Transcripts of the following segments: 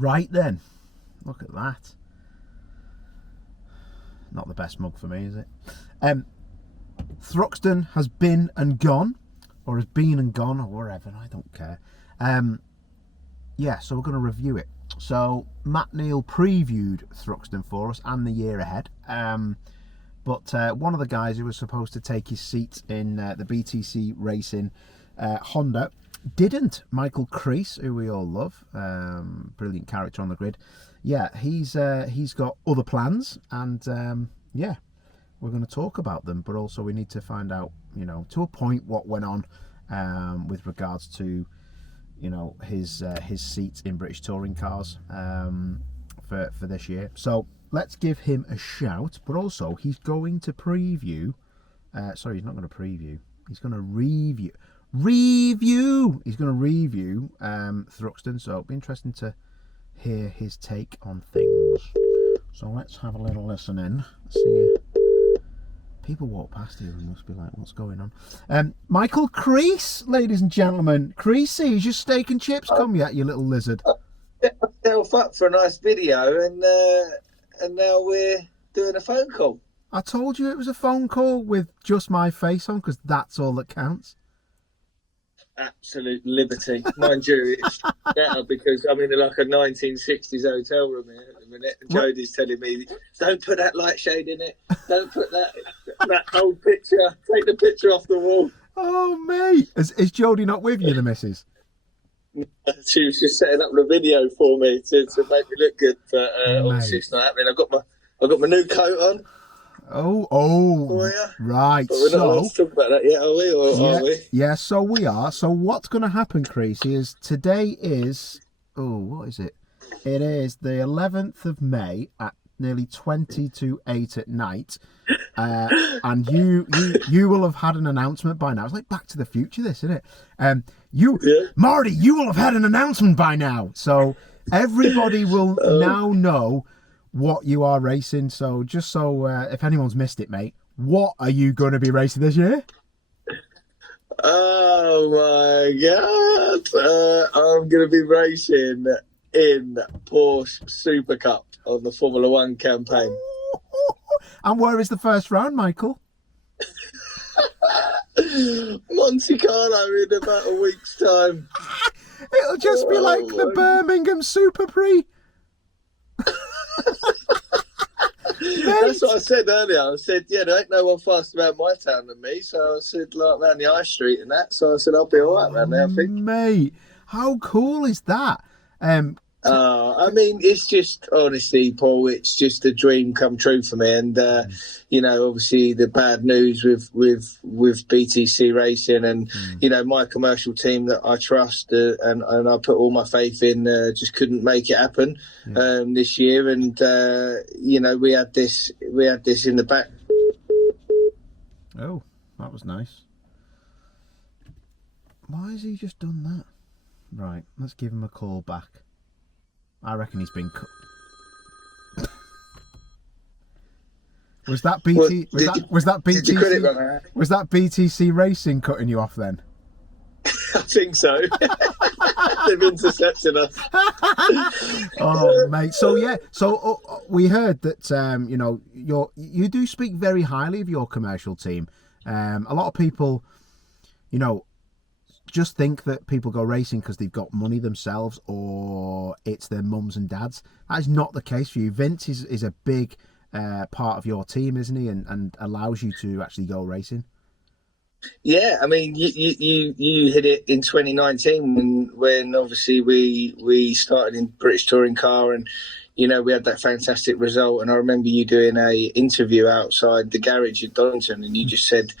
Right then, look at that. Not the best mug for me, is it? Thruxton has been and gone, or has been and gone, or wherever, I don't care. Yeah, so we're going to review it. So Matt Neal previewed Thruxton for us and the year ahead. But one of the guys who was supposed to take his seat in the BTC Racing Honda didn't. Michael Creesy, who we all love, brilliant character on the grid. Yeah, he's got other plans, and yeah, we're going to talk about them. But also we need to find out, you know, to a point, what went on with regards to, you know, his seat in British touring cars for this year. So let's give him a shout. But also he's going to preview. Sorry, he's not going to preview. He's going to review. He's going to review Thruxton. So it'll be interesting to hear his take on things. So let's have a little listen in. See. People walk past here and must be like, what's going on? Michael Creesy, ladies and gentlemen. Creesy, is your steak and chips come yet, you little lizard? I set myself up for a nice video, and now we're doing a phone call. I told you it was a phone call with just my face on, because that's all that counts. Absolute liberty. Mind you, it's better because I'm in like a 1960s hotel room here at the minute, and Jodie's telling me, don't put that light shade in it, don't put that old picture, take the picture off the wall. Oh mate, is Jodie not with you, the missus? She was just setting up the video for me to make me look good, but obviously it's not happening. I've got my new coat on. Oh, right. But we're not allowed to talk about that yet, are we? Or are we? Yeah, so we are. So what's going to happen, Creesy, is today is, what is it? It is the 11th of May at nearly 20 to 8 at night. And you will have had an announcement by now. It's like Back to the Future, this, isn't it? Marty, you will have had an announcement by now. So everybody will now know what you are racing. So just so if anyone's missed it, mate, what are you going to be racing this year? Oh my god, I'm going to be racing in Porsche Super Cup on the Formula One campaign. And where is the first round, Michael? Monte Carlo in about a week's time. It'll just be like the Birmingham Super Prix. That's what I said earlier. I said, yeah, there ain't no one faster around my town than me. So I said, like, around the high street and that. So I said, I'll be all right around there, I think. Mate, how cool is that? I mean, it's just, honestly, Paul, it's just a dream come true for me. And, you know, obviously the bad news with BTC Racing and, you know, my commercial team that I trust and I put all my faith in just couldn't make it happen this year. And, you know, we had this in the back. Oh, that was nice. Why has he just done that? Right, let's give him a call back. I reckon he's been cut. Was that BT? Was that BTC? Was that BTC Racing cutting you off then? I think so. They've intercepted us. Oh, mate. So yeah. So we heard that you know, you do speak very highly of your commercial team. A lot of people, you know, just think that people go racing because they've got money themselves or it's their mums and dads. That is not the case for you. Vince is a big part of your team, isn't he? And allows you to actually go racing. Yeah, I mean, you hit it in 2019 when obviously we started in British Touring Car and, you know, we had that fantastic result. And I remember you doing a interview outside the garage at Donington and you just said,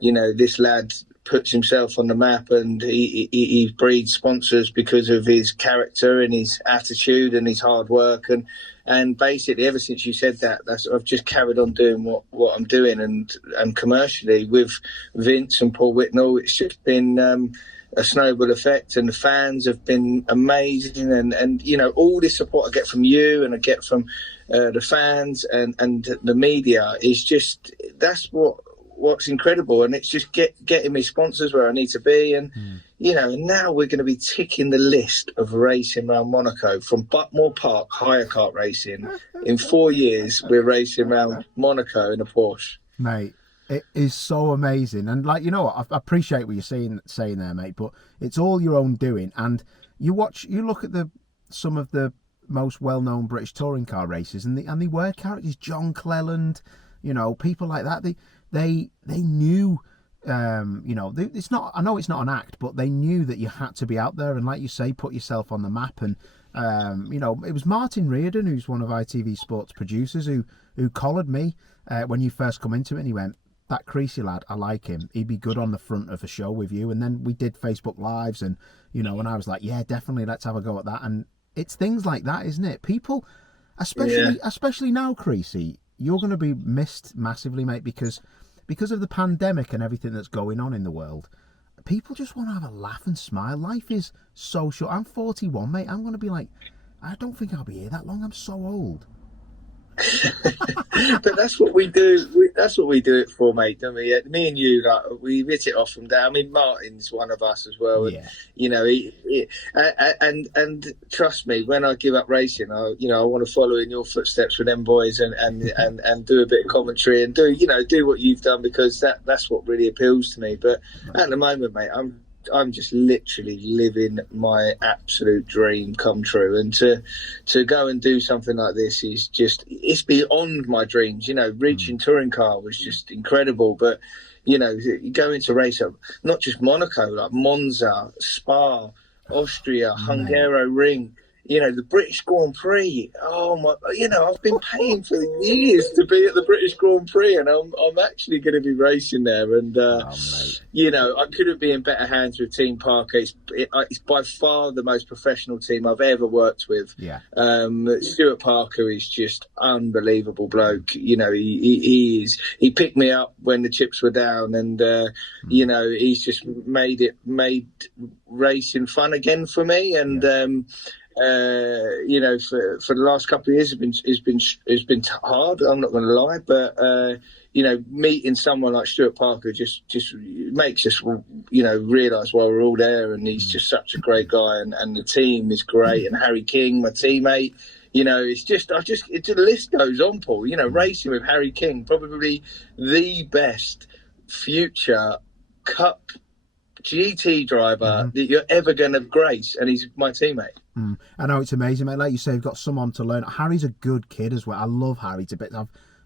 you know, this lad puts himself on the map and he breeds sponsors because of his character and his attitude and his hard work and basically ever since you said that, I've just carried on doing what I'm doing and commercially with Vince and Paul Whitnell. It's just been a snowball effect and the fans have been amazing and you know, all this support I get from you and I get from the fans and the media is just, that's what's incredible, and it's just getting me sponsors where I need to be, and you know, and now we're going to be ticking the list of racing around Monaco from Buckmore Park hire kart racing. In 4 years, we're racing around Monaco in a Porsche. Mate, it is so amazing. And like, you know what, I appreciate what you're saying there, mate, but it's all your own doing. And you look at some of the most well-known British touring car races, and they were characters. John Cleland, you know, people like that. They knew, you know, it's not. I know it's not an act, but they knew that you had to be out there and, like you say, put yourself on the map. And you know, it was Martin Reardon, who's one of ITV Sports producers, who collared me when you first come into it, and he went, "That Creesy lad, I like him. He'd be good on the front of a show with you." And then we did Facebook Lives, and you know, and I was like, "Yeah, definitely, let's have a go at that." And it's things like that, isn't it? People, especially now, Creesy, you're going to be missed massively, mate, because of the pandemic and everything that's going on in the world. People just want to have a laugh and smile. Life is so short. I'm 41, mate. I'm going to be like, I don't think I'll be here that long. I'm so old. But that's what we do. That's what we do it for, mate. Don't we? Me and you, like, we hit it off from there. I mean, Martin's one of us as well. And, Yeah. you know, and trust me, when I give up racing, I want to follow in your footsteps with them boys and do a bit of commentary and do what you've done, because that's what really appeals to me. But at the moment, mate, I'm just literally living my absolute dream come true, and to go and do something like this is just, it's beyond my dreams. You know, reaching touring car was just incredible, but you know, going to race up not just Monaco, like Monza, Spa, Austria, Hungaroring, you know, the British Grand Prix. Oh my, you know, I've been paying for years to be at the British Grand Prix, and I'm actually going to be racing there. And you know, I couldn't be in better hands with Team Parker. It's by far the most professional team I've ever worked with. Yeah. Stuart Parker is just unbelievable bloke. You know, he picked me up when the chips were down, and you know, he's just made racing fun again for me. And you know, for the last couple of years, it's been hard. I'm not going to lie, but you know, meeting someone like Stuart Parker just makes us, you know, realise why we're all there. And he's just such a great guy, and the team is great. And Harry King, my teammate, you know, the list goes on, Paul. You know, racing with Harry King, probably the best future Cup GT driver that you're ever going to grace, and he's my teammate. I know, it's amazing, mate. Like you say, you've got someone to learn. Harry's a good kid as well. I love Harry to bits.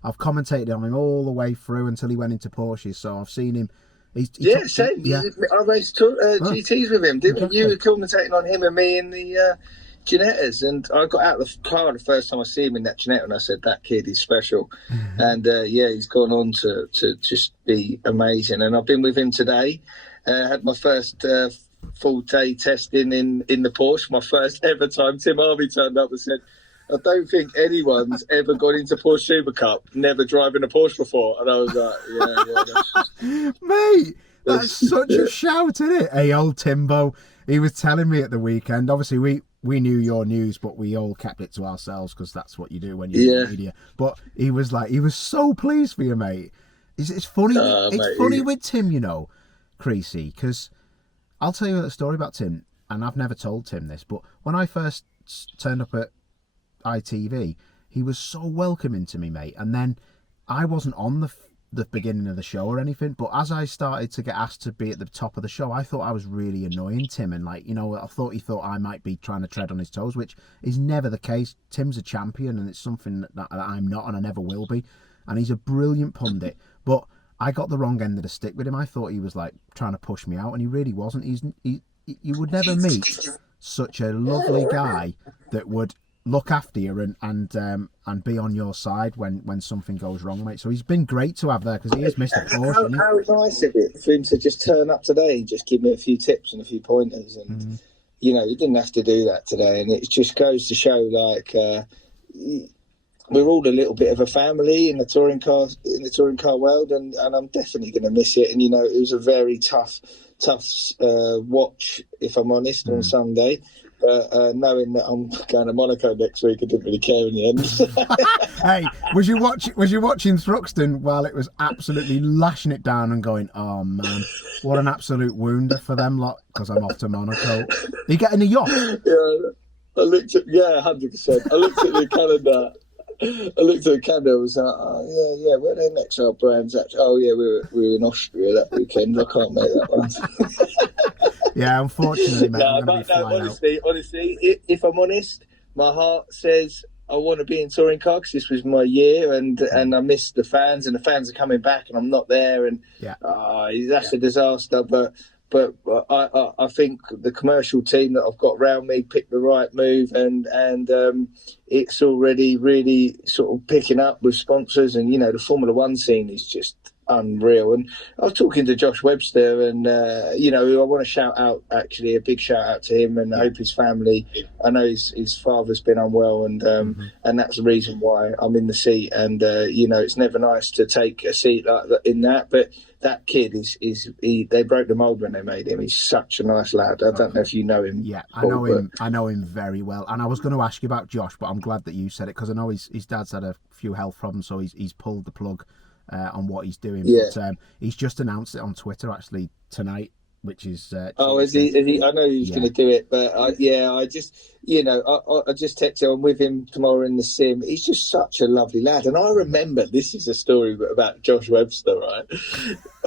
I've commentated on him all the way through until he went into Porsches, so I've seen him. Same. Yeah. I raced GTs with him, didn't you? You were commentating on him and me in the Ginettas, and I got out of the car the first time I see him in that Ginetta, and I said, that kid is special. And he's gone on to just be amazing. And I've been with him today. Had my first full day testing in the Porsche, my first ever time. Tim Harvey turned up and said, I don't think anyone's ever gone into Porsche Super Cup never driving a Porsche before. And I was like, mate, that's such a shout, isn't it? Hey, old Timbo, he was telling me at the weekend, obviously we knew your news, but we all kept it to ourselves because that's what you do when you're in the media. But he was so pleased for you, mate. It's funny. It's funny with Tim, you know, Creesy, because I'll tell you a story about Tim, and I've never told Tim this, but when I first turned up at ITV, he was so welcoming to me, mate. And then I wasn't on the beginning of the show or anything, but as I started to get asked to be at the top of the show, I thought I was really annoying Tim, and like, you know, I thought he thought I might be trying to tread on his toes, which is never the case. Tim's a champion, and it's something that I'm not, and I never will be. And he's a brilliant pundit, but I got the wrong end of the stick with him. I thought he was like trying to push me out, and he really wasn't. You would never meet such a lovely guy that would look after you and be on your side when something goes wrong, mate. So he's been great to have there, because he has missed a Porsche. How nice of it for him to just turn up today and just give me a few tips and a few pointers, and you know, he didn't have to do that today. And it just goes to show, like, we're all a little bit of a family in the touring car world, and I'm definitely going to miss it. And you know, it was a very tough watch, if I'm honest, on Sunday. But knowing that I'm going to Monaco next week, I didn't really care in the end. Hey, was you watching Thruxton while it was absolutely lashing it down and going, oh man, what an absolute wounder for them lot, because I'm off to Monaco. Are you getting a yacht? Yeah, I looked at 100%. I looked at the calendar. I was like, oh yeah, where are their next brands actually? Oh yeah, we were in Austria that weekend. I can't make that one. Yeah, unfortunately, mate. Honestly, if I'm honest, my heart says I want to be in touring car because this was my year, and I miss the fans, and the fans are coming back, and I'm not there, and that's a disaster. But I think the commercial team that I've got around me picked the right move, and it's already really sort of picking up with sponsors, and the Formula One scene is just unreal. And I was talking to Josh Webster, and I want to shout out, actually, a big shout out to him, and I hope his family. I know his father's been unwell, and that's the reason why I'm in the seat. And it's never nice to take a seat like that in that, but that kid they broke the mold when they made him. He's such a nice lad. I don't know if you know him. Yeah, I know him. I know him very well. And I was going to ask you about Josh, but I'm glad that you said it, because I know his dad's had a few health problems, so he's pulled the plug on what he's doing. Yeah. But he's just announced it on Twitter actually tonight, which is is he? I know he's going to do it, but I just I just texted him. I'm with him tomorrow in the sim. He's just such a lovely lad. And I remember, this is a story about Josh Webster, right?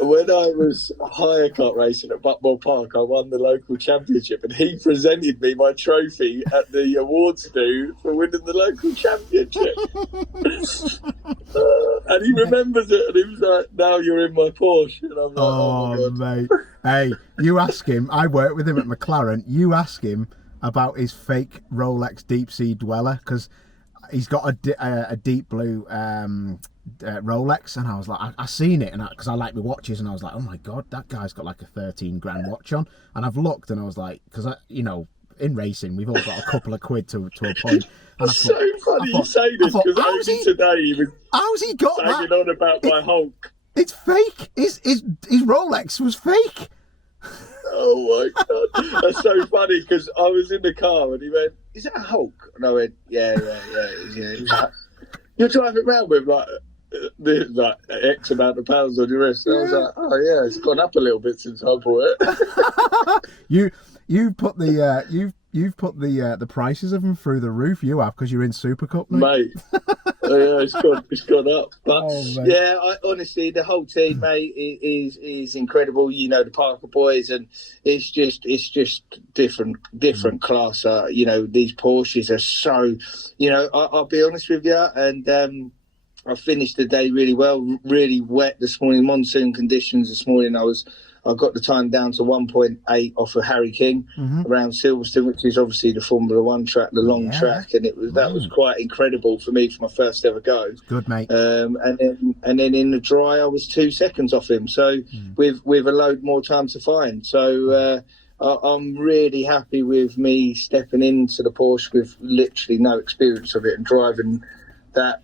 When I was hire kart racing at Buckmore Park, I won the local championship, and he presented me my trophy at the awards do for winning the local championship. And he remembers it, and he was like, "Now you're in my Porsche." And I'm like, "Oh my God." Mate. Hey, you ask him. I worked with him at McLaren. You ask him about his fake Rolex Deep Sea Dweller, because he's got a deep blue Rolex, and I was like, I seen it, and because I like my watches, and I was like, oh my God, that guy's got like a 13 grand watch on. And I've looked, and I was like, because in racing we've all got a couple of quid to a point. And it's so funny you say this, because only today he was how's he got banging that? on about my Hulk. It's fake. His Rolex was fake. Oh my God, that's so funny, because I was in the car and he went, "Is that a Hulk?" And I went, "Yeah." He was like, "You're driving around with like X amount of pounds on your wrist." And I was like, "Oh yeah, it's gone up a little bit since I bought it." You've put the prices of them through the roof. You have, because you're in Super Cup, mate. Yeah, it's gone up. But honestly, the whole team, mate, is incredible. The Parker boys, and it's just different class. These Porsches are so. I'll be honest with you, and I finished the day really well. Really wet this morning, monsoon conditions this morning. I got the time down to 1.8 off of Harry King around Silverstone, which is obviously the Formula One track, the long track, and that was quite incredible for me for my first ever go. Good, mate. And then in the dry, I was 2 seconds off him, so with a load more time to find. So I'm really happy with me stepping into the Porsche with literally no experience of it and driving that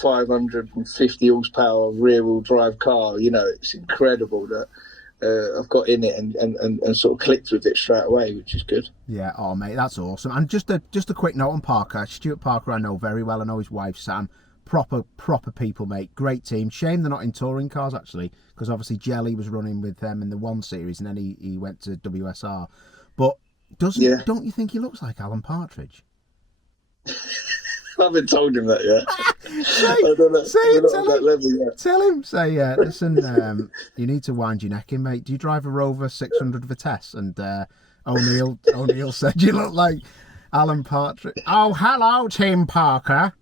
550 horsepower rear wheel drive car. It's incredible that I've got in it and sort of clicked with it straight away, which is good. Yeah, oh mate, that's awesome. And just a quick note on Parker. Stuart Parker I know very well. I know his wife Sam. Proper people, mate. Great team. Shame they're not in touring cars, actually, because obviously Jelly was running with them in the 1 Series, and then he went to WSR. But don't you think he looks like Alan Partridge? I haven't told him that yet. I don't know. Tell him. Say, listen, you need to wind your neck in, mate. Do you drive a Rover 600 Vitesse? And O'Neill said you look like Alan Partridge. Oh, hello, Tim Parker.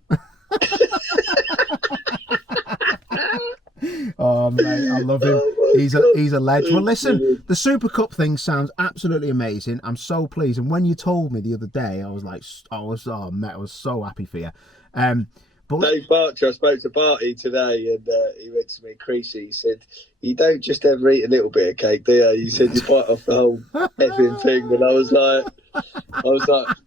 Oh mate, I love him. He's a legend. Well, listen, the Super Cup thing sounds absolutely amazing. I'm so pleased. And when you told me the other day, I was like, I was so happy for you. But Dave Barcher, I spoke to Barty today, and he went to me, Creesy. He said, "You don't just ever eat a little bit of cake, do you?" He said, "You bite off the whole effing thing." And I was like,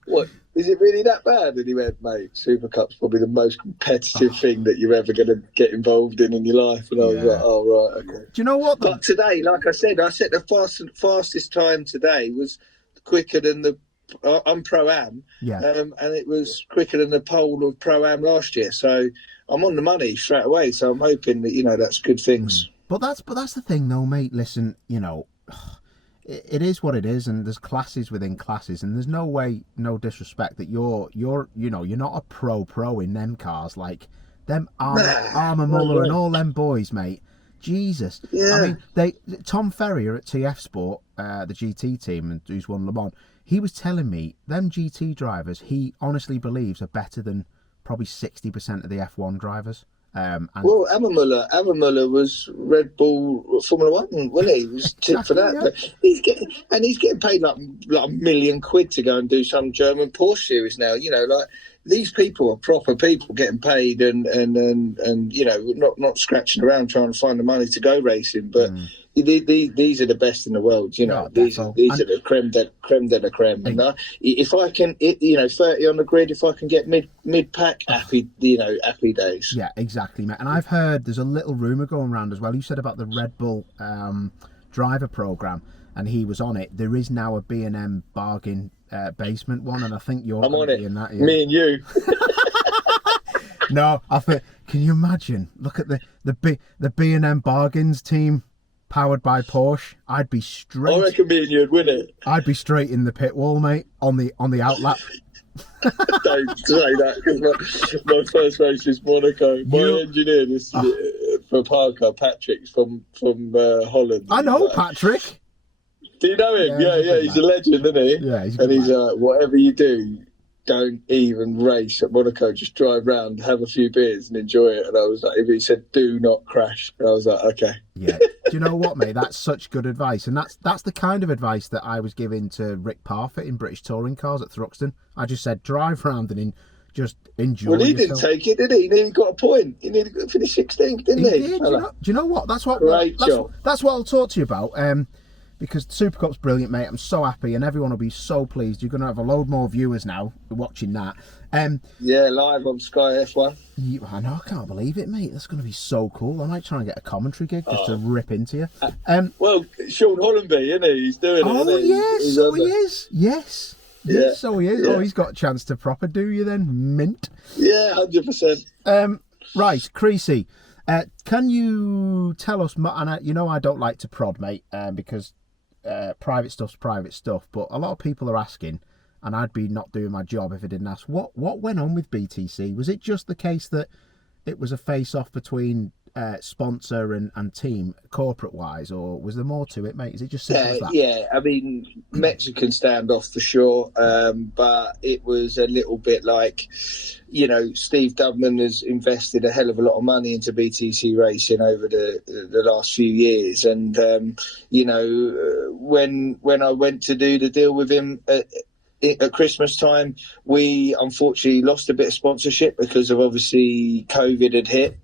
"What? Is it really that bad?" And he went, "Mate, Super Cup's probably the most competitive thing that you're ever going to get involved in your life." And I was like, "Oh, right, okay." Do you know what? But today, like I said the fastest time today was quicker than the I'm Pro-Am, Yeah. and it was quicker than the pole of Pro-Am last year. So I'm on the money straight away. So I'm hoping that, that's good things. But that's the thing, though, mate. Listen, it is what it is, and there's classes within classes, and there's no way, no disrespect, that you're not a pro in them cars like them Armour Muller and all them boys, mate. Jesus. Yeah. I mean, Tom Ferrier at TF Sport, the GT team, and who's won Le Mans, he was telling me them GT drivers he honestly believes are better than probably 60% of the F1 drivers. Well, Armour Muller was Red Bull Formula One, wasn't he? He was tipped for that. Yeah. But he's getting paid like £1 million to go and do some German Porsche series now. Like these people are proper people getting paid and not scratching around trying to find the money to go racing. But these are the best in the world. These are the creme de la creme. And if I can, 30 on the grid, if I can get mid pack, happy days. Yeah, exactly, mate. And I've heard there's a little rumor going around as well. You said about the Red Bull driver program, and he was on it. There is now a B&M bargain basement one, and I think you're I'm on it. in that, Me and you. No, I think. Can you imagine? Look at the B&M bargains team. Powered by Porsche, I'd be straight. I reckon me and you'd win it. I'd be straight in the pit wall, mate, on the outlap. Don't say that, because my first race is Monaco. My engineer for Parker, Patrick's from Holland. I know Patrick. Do you know him? Yeah, he's a legend, isn't he? Yeah, he's and he's whatever you do, don't even race at Monaco. Just drive round, have a few beers, and enjoy it. And I was like, if he said, "Do not crash," and I was like, "Okay." Yeah. Do you know what, mate? That's such good advice, and that's the kind of advice that I was giving to Rick Parfitt in British Touring Cars at Thruxton. I just said, drive round and just enjoy. Well, he yourself. Didn't take it, did he? He nearly got a point. He nearly finished 16th, didn't he? Did. Do you know what? That's what. Job. That's what I'll talk to you about. Because the Super Cup's brilliant, mate. I'm so happy, and everyone will be so pleased. You're going to have a load more viewers now watching that. Yeah, live on Sky F1. I know, I can't believe it, mate. That's going to be so cool. I might try and get a commentary gig just to rip into you. Well, Sean Hollenby, isn't he? He's doing it. Oh, yes, so he is. Yes. Yeah. Yes, so he is. Yeah. Oh, he's got a chance to proper do you then, mint. Yeah, 100%. Right, Creesy. Can you tell us, and I don't like to prod, mate, because private stuff's private stuff, but a lot of people are asking, and I'd be not doing my job if I didn't ask, what went on with BTC? Was it just the case that it was a face-off between sponsor and team, corporate-wise, or was there more to it, mate? Is it just simple as that? Yeah, I mean, Mexican standoff for sure, but it was a little bit like, Steve Dubman has invested a hell of a lot of money into BTC racing over the last few years, and when I went to do the deal with him at Christmas time, we unfortunately lost a bit of sponsorship because of obviously COVID had hit,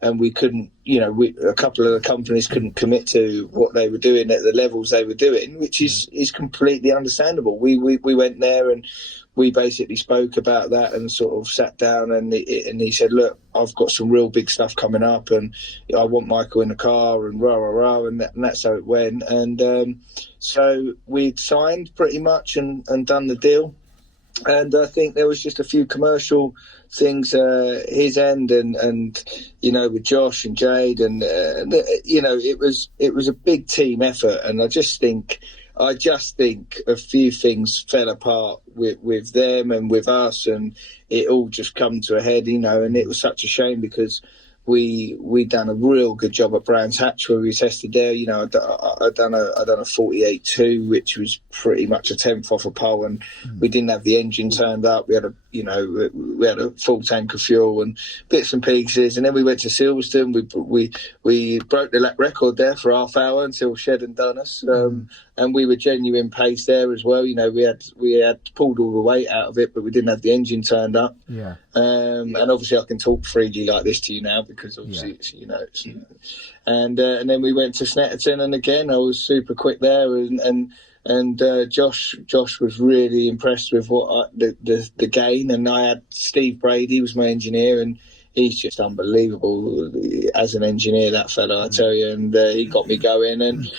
and we couldn't, a couple of the companies couldn't commit to what they were doing at the levels they were doing, which is completely understandable. We went there and we basically spoke about that and sort of sat down, and he said, "Look, I've got some real big stuff coming up, and I want Michael in the car," and and that's how it went. And so we'd signed pretty much and done the deal. And I think there was just a few commercial things his end and with Josh and Jade and it was a big team effort, and I just think a few things fell apart with them and with us, and it all just come to a head, and it was such a shame because we done a real good job at Brands Hatch where we tested there. I done a 48.2, which was pretty much a 10th off a pole, and we didn't have the engine turned up. We had a full tank of fuel and bits and pieces, and then we went to Silverstone. We broke the lap record there for half hour until Shed and done us, and we were genuine pace there as well. We had pulled all the weight out of it, but we didn't have the engine turned up. Yeah. And obviously I can talk freely like this to you now because obviously it's. And then we went to Snetterton, and again I was super quick there, and Josh was really impressed with what the gain, and I had Steve Brady was my engineer, and he's just unbelievable as an engineer, that fella, I tell you. And he got me going, and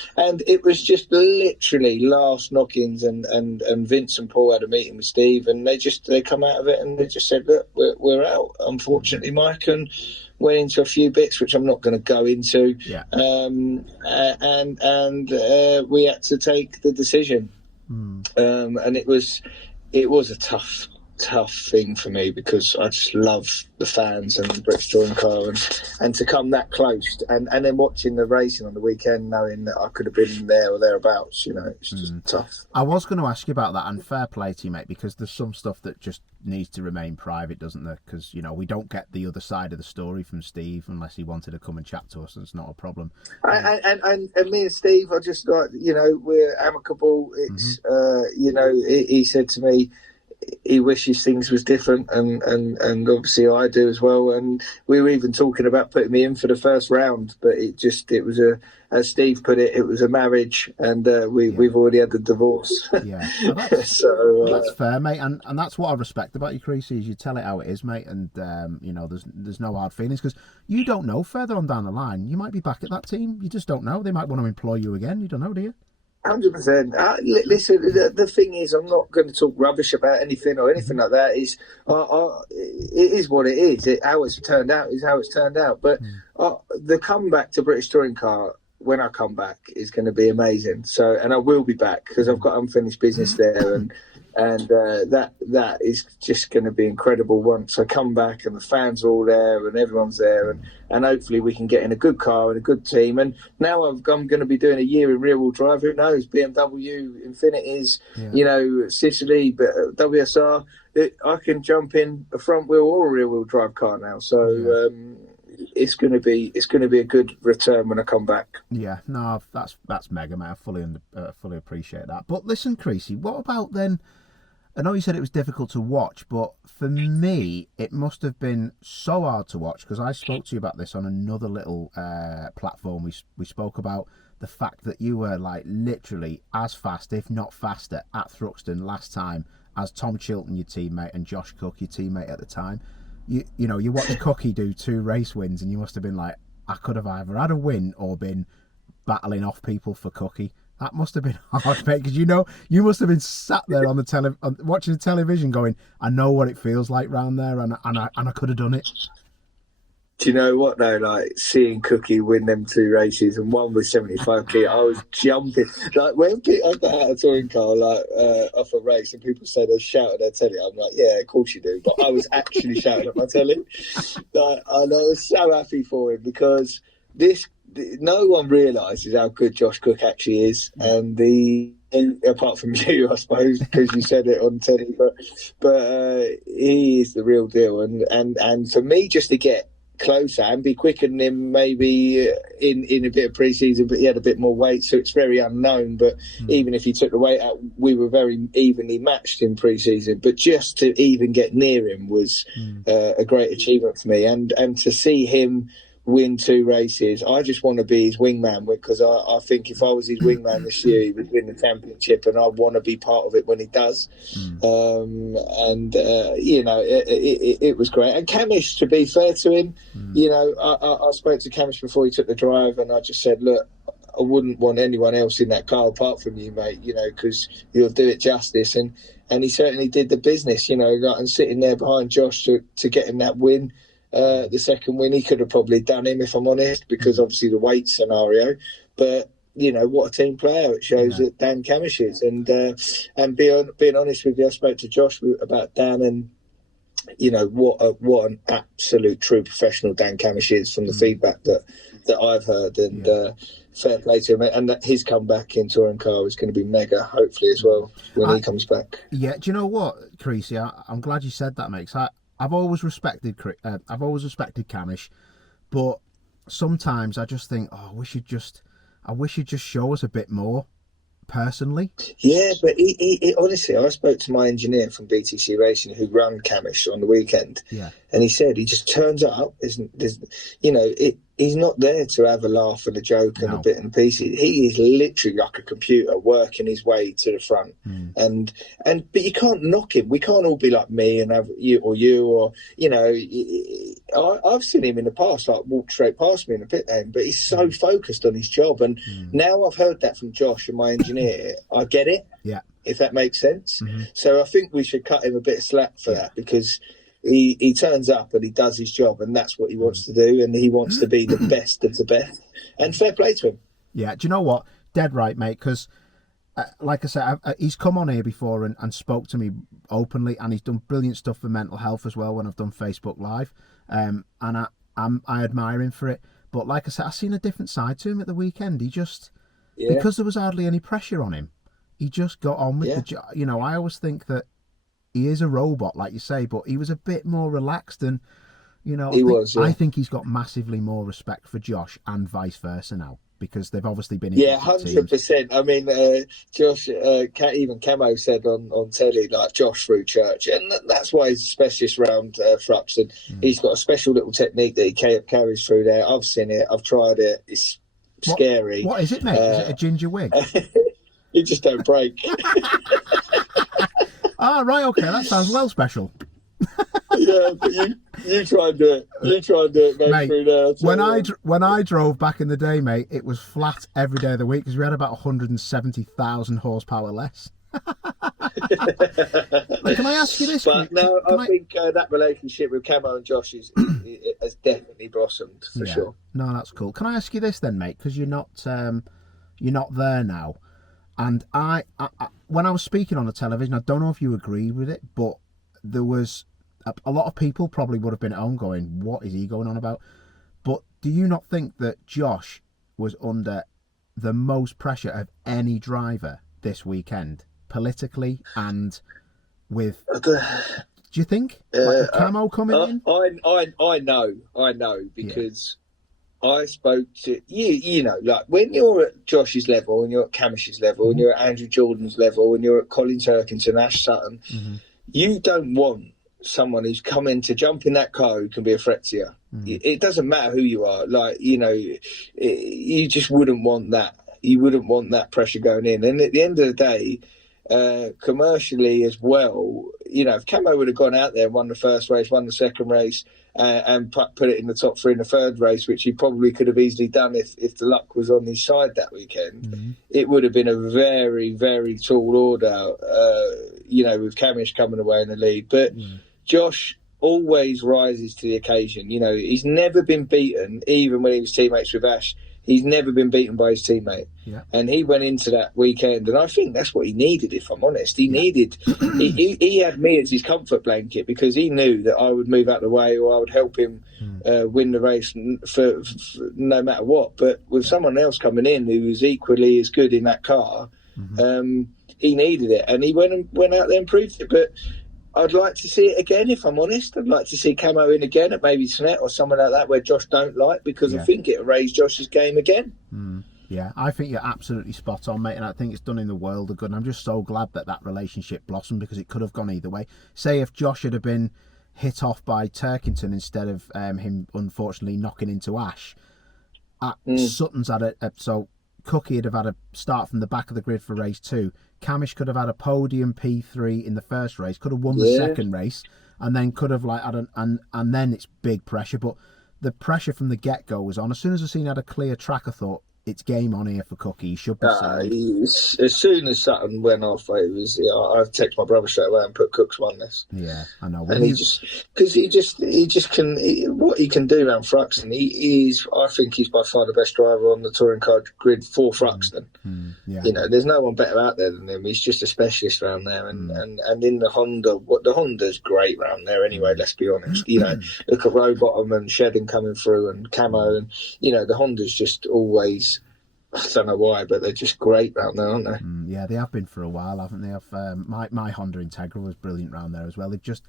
it was just literally last knockings, and Vince and Paul had a meeting with Steve, and they come out of it and they just said, look, we're out, unfortunately, Mike, and went into a few bits which I'm not going to go into. Yeah. And we had to take the decision. And it was a tough thing for me, because I just love the fans and the British Touring Car, and to come that close, and then watching the racing on the weekend, knowing that I could have been there or thereabouts, it's just tough. I was going to ask you about that, and fair play to you, mate, because there's some stuff that just needs to remain private, doesn't there? Because we don't get the other side of the story from Steve unless he wanted to come and chat to us, and it's not a problem. And me and Steve are just like, we're amicable. It's he said to me, he wishes things was different, and obviously I do as well. And we were even talking about putting me in for the first round, but it was as Steve put it, it was a marriage, and we've already had the divorce. Yeah, well, that's fair, mate, and that's what I respect about you, Creasy, is you tell it how it is, mate, and there's no hard feelings, because you don't know further on down the line, you might be back at that team. You just don't know. They might want to employ you again. You don't know, do you? 100%. Listen, the thing is, I'm not going to talk rubbish about anything or anything like that. It is what it is. How it's turned out is how it's turned out. But the comeback to British Touring Car, when I come back, is going to be amazing. So, and I will be back, because I've got unfinished business there, and that is just going to be incredible once I come back and the fans are all there and everyone's there, and hopefully we can get in a good car and a good team. And now I'm going to be doing a year in rear-wheel drive. Who knows? BMW, Infinities, Sicily, but WSR. I can jump in a front wheel or a rear-wheel drive car now. So it's going to be a good return when I come back. Yeah, no, that's mega, mate. I fully appreciate that. But listen, Creasy, what about then? I know you said it was difficult to watch, but for me, it must have been so hard to watch, because I spoke to you about this on another little platform. We spoke about the fact that you were like literally as fast, if not faster, at Thruxton last time as Tom Chilton, your teammate, and Josh Cook, your teammate at the time. You watched Cookie do 2 race wins, and you must have been like, I could have either had a win or been battling off people for Cookie. That must have been hard, mate, because you must have been sat there on the watching the television going, I know what it feels like round there, and I could have done it. Do you know what though? Like seeing Cookie win them 2 races, and one was 75k, I was jumping. Like when I got out of a touring car, off a race, and people say they shout at their telly, I'm like, yeah, of course you do. But I was actually shouting at my telly. And I was so happy for him, because no one realises how good Josh Cook actually is, and apart from you, I suppose, because you said it on telly, but he is the real deal, and for me, just to get closer and be quicker than him, maybe in a bit of pre-season, but he had a bit more weight, so it's very unknown. But even if he took the weight out, we were very evenly matched in pre-season, but just to even get near him was a great achievement for me, and to see him win 2 races, I just want to be his wingman, because I think if I was his wingman this year, he would win the championship, and I want to be part of it when he does. It was great. And Camish, to be fair to him, I spoke to Camish before he took the drive, and I just said, look, I wouldn't want anyone else in that car apart from you, mate, because you'll do it justice. And he certainly did the business, and sitting there behind Josh to get him that win. The second win, he could have probably done him, if I'm honest, because obviously the weight scenario. But what a team player it shows that Dan Camish is. And being honest with you, I spoke to Josh about Dan, and what an absolute true professional Dan Camish is, from the feedback that I've heard. And fair play to him, and that his comeback in touring car is going to be mega, hopefully, as well, when he comes back. Yeah, do you know what, Creasy? I'm glad you said that, mate. I've always respected Camish, but sometimes I just think, I wish you'd just show us a bit more, personally. Yeah, but he honestly, I spoke to my engineer from BTC Racing who ran Camish on the weekend, and he said he just turns up. He's not there to have a laugh and a joke and a bit and pieces. He is literally like a computer working his way to the front. But you can't knock him. We can't all be like me and have you, or I've seen him in the past, like walk straight past me in the pit lane, but he's so focused on his job. And now I've heard that from Josh and my engineer, I get it. Yeah. If that makes sense. So I think we should cut him a bit of slack for that, because he turns up and he does his job, and that's what he wants to do, and he wants to be the best of the best. And fair play to him. Yeah, do you know what? Dead right, mate, because like I said, he's come on here before and spoke to me openly, and he's done brilliant stuff for mental health as well when I've done Facebook Live, and I admire him for it. But like I said, I've seen a different side to him at the weekend. He just, because there was hardly any pressure on him, he just got on with the job. You know, I always think that he is a robot, like you say, but he was a bit more relaxed, and you know, I think he's got massively more respect for Josh and vice versa now, because they've obviously been in 100%. I mean, Josh, even Camo said on telly, like, Josh through church, and that's why he's a specialist around Thruxton. He's got a special little technique that he carries through there. I've seen it, I've tried it. It's scary. What is it, mate? Is it a ginger wig? You just don't break. Right, okay, that sounds well special. Yeah, but you try and do it. You try and do it, mate, through there. When I drove back in the day, mate, it was flat every day of the week because we had about 170,000 horsepower less. Can I ask you this? But no, I think that relationship with Camo and Josh has definitely blossomed for sure. No, that's cool. Can I ask you this then, mate? Because you're not there now, and I when I was speaking on the television, I don't know if you agreed with it, but there was a lot of people probably would have been at home going, what is he going on about? But do you not think that Josh was under the most pressure of any driver this weekend, politically and with... Do you think? Like the Camo coming in? I know, because I spoke to... You know, like, when you're at Josh's level, and you're at Camish's level, and you're at Andrew Jordan's level, and you're at Colin Turkington, Ash Sutton, you don't want someone who's coming to jump in that car who can be a threat to you. It doesn't matter who you are. Like, you know, you just wouldn't want that. You wouldn't want that pressure going in. And at the end of the day, commercially as well, you know, if Camo would have gone out there, won the first race, won the second race, and put it in the top three in the third race, which he probably could have easily done if the luck was on his side that weekend, it would have been a very, very tall order, you know, with Camish coming away in the lead. But Josh always rises to the occasion. You know, he's never been beaten, even when he was teammates with Ash. He's never been beaten by his teammate. And he went into that weekend, and I think that's what he needed, if I'm honest. He had me as his comfort blanket, because he knew that I would move out of the way, or I would help him win the race for no matter what. But with someone else coming in who was equally as good in that car, he needed it, and he went out there and proved it. But I'd like to see it again, if I'm honest. I'd like to see Camo in again at maybe Snet or someone like that where Josh don't like, because I think it'll raise Josh's game again. Yeah, I think you're absolutely spot on, mate, and I think it's done in the world of good. And I'm just so glad that relationship blossomed, because it could have gone either way. Say if Josh had been hit off by Turkington instead of him unfortunately knocking into Ash, Sutton's had so Cookie would have had a start from the back of the grid for race 2. Camish could have had a podium P3 in the first race, could have won the second race, and then could have and then it's big pressure. But the pressure from the get-go was on. As soon as I seen he had a clear track, I thought, it's game on here for Cookie. He should be safe. As soon as Sutton went off, it was. I texted my brother straight away and put Cook's won this. Yeah, I know. And he just can. What he can do around Thruxton, I think he's by far the best driver on the touring car grid for Thruxton. You know, there's no one better out there than him. He's just a specialist around there, and in the Honda, the Honda's great round there anyway. Let's be honest. You know, look at Rowbottom and Sheddon coming through, and Camo, and you know, the Honda's just always. I don't know why, but they're just great round there, aren't they? Yeah, they have been for a while, haven't they? My Honda Integra was brilliant round there as well. They've just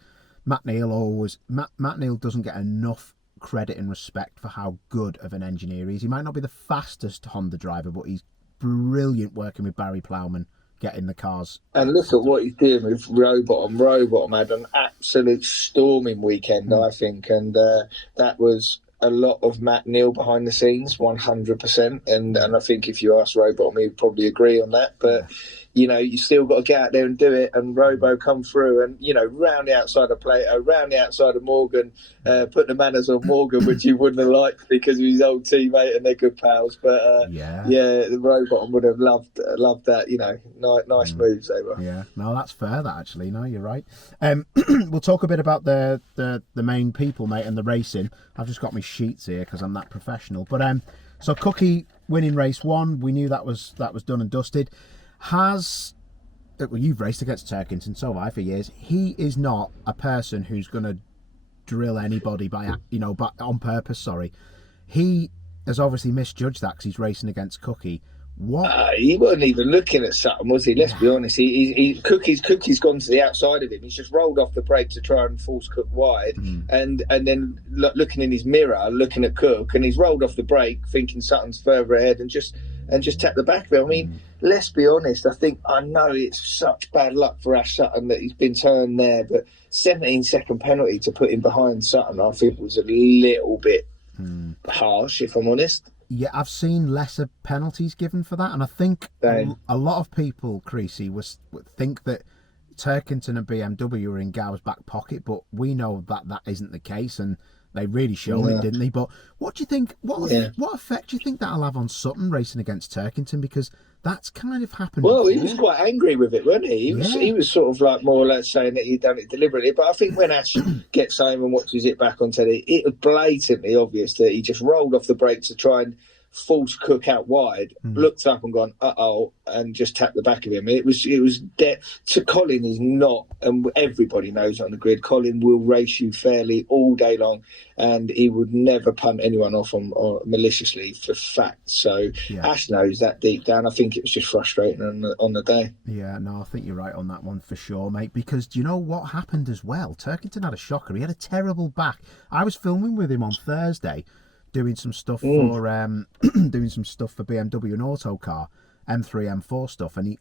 Matt Neal doesn't get enough credit and respect for how good of an engineer he is. He might not be the fastest Honda driver, but he's brilliant working with Barry Ploughman, getting the cars. And look at what he's doing with Rowbottom. Rowbottom had an absolute storming weekend, I think, and that was a lot of Matt Neal behind the scenes, 100%. And I think if you ask Rowbottom, he'd probably agree on that. But you still got to get out there and do it. And Robo come through and, round the outside of Plato, round the outside of Morgan, put the manners on Morgan, which he wouldn't have liked because of his old teammate and they're good pals. But the Robot would have loved that, nice moves they were. Yeah, no, that's fair, that actually. No, you're right. We'll talk a bit about the main people, mate, and the racing. I've just got my sheets here because I'm that professional. But so Cookie winning race 1, we knew that was done and dusted. You've raced against Turkington, so have I, for years. He is not a person who's going to drill anybody by on purpose. Sorry, he has obviously misjudged that because he's racing against Cookie. What? He wasn't even looking at Sutton, was he? Let's be honest. Cookie's gone to the outside of him. He's just rolled off the brake to try and force Cook wide, and then looking in his mirror, looking at Cook, and he's rolled off the brake, thinking Sutton's further ahead, and just tapped the back of it. I mean, let's be honest. I know it's such bad luck for Ash Sutton that he's been turned there, but 17-second penalty to put him behind Sutton, I think was a little bit harsh, if I'm honest. Yeah, I've seen lesser penalties given for that, and I think a lot of people, Creasy, think that Turkington and BMW are in Gow's back pocket, but we know that isn't the case, and they really showed it, didn't they? But what do you think? What effect do you think that'll have on Sutton racing against Turkington? Because that's kind of happened. Well, before. He was quite angry with it, wasn't he? He was sort of like more or less saying that he'd done it deliberately. But I think when Ash gets home and watches it back on telly, it was blatantly obvious that he just rolled off the brake to try and force Cook out wide, looked up and gone, uh-oh, and just tapped the back of him. It was to Colin is not, and everybody knows on the grid, Colin will race you fairly all day long, and he would never punt anyone off or maliciously for fact. So Ash knows that deep down. I think it was just frustrating on the day. Yeah, no, I think you're right on that one for sure, mate, because do you know what happened as well? Turkington had a shocker. He had a terrible back. I was filming with him on Thursday, doing some stuff for BMW and Autocar, M3, M4 stuff, and he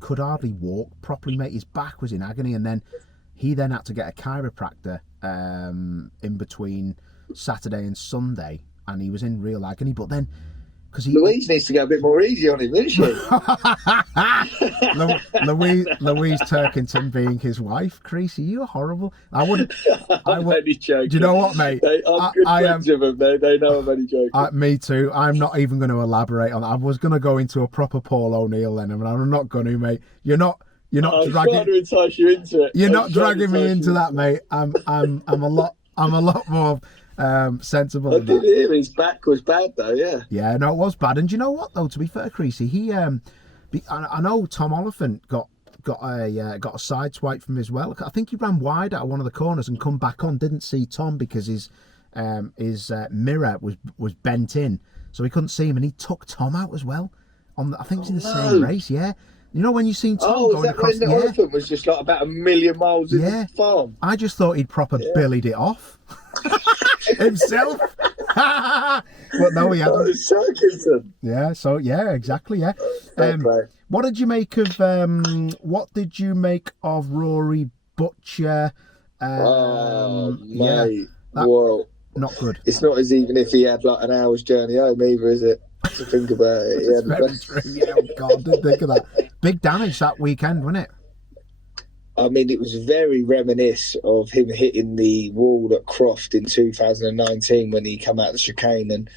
could hardly walk properly, mate. His back was in agony, and then he had to get a chiropractor in between Saturday and Sunday, and he was in real agony. But then, because Louise needs to go a bit more easy on him, doesn't she? Louise Turkington being his wife, Creasy, you're horrible. I'm only joking. Do you know what, mate? I'm good friends with them. They know I'm only joking. Me too. I'm not even going to elaborate on that. I was going to go into a proper Paul O'Neill then, and I'm not going to, mate. You're not I'm dragging. trying to entice you into it. You're not dragging me into that, mate. I'm a lot more sensible. I did hear his back was bad though. Yeah, no, it was bad. And do you know what though? To be fair, Creasy, I know Tom Oliphant got a side swipe from his well. I think he ran wide out of one of the corners and come back on. Didn't see Tom because his mirror was bent in, so he couldn't see him, and he took Tom out as well. I think it was in the same race. Yeah. You know when you seen Tom going across the Oliphant was just like about a million miles in the farm? I just thought he'd proper billied it off himself. But no, he hadn't. It's Turkington. Yeah, so exactly, yeah. What did you make of Rory Butcher? Mate. Well, not good. It's not as even if he had like an hour's journey home either, is it? To think about it. That's very true. Yeah, oh God, didn't think of that. Big damage that weekend, wasn't it? I mean, it was very reminiscent of him hitting the wall at Croft in 2019 when he came out of the chicane and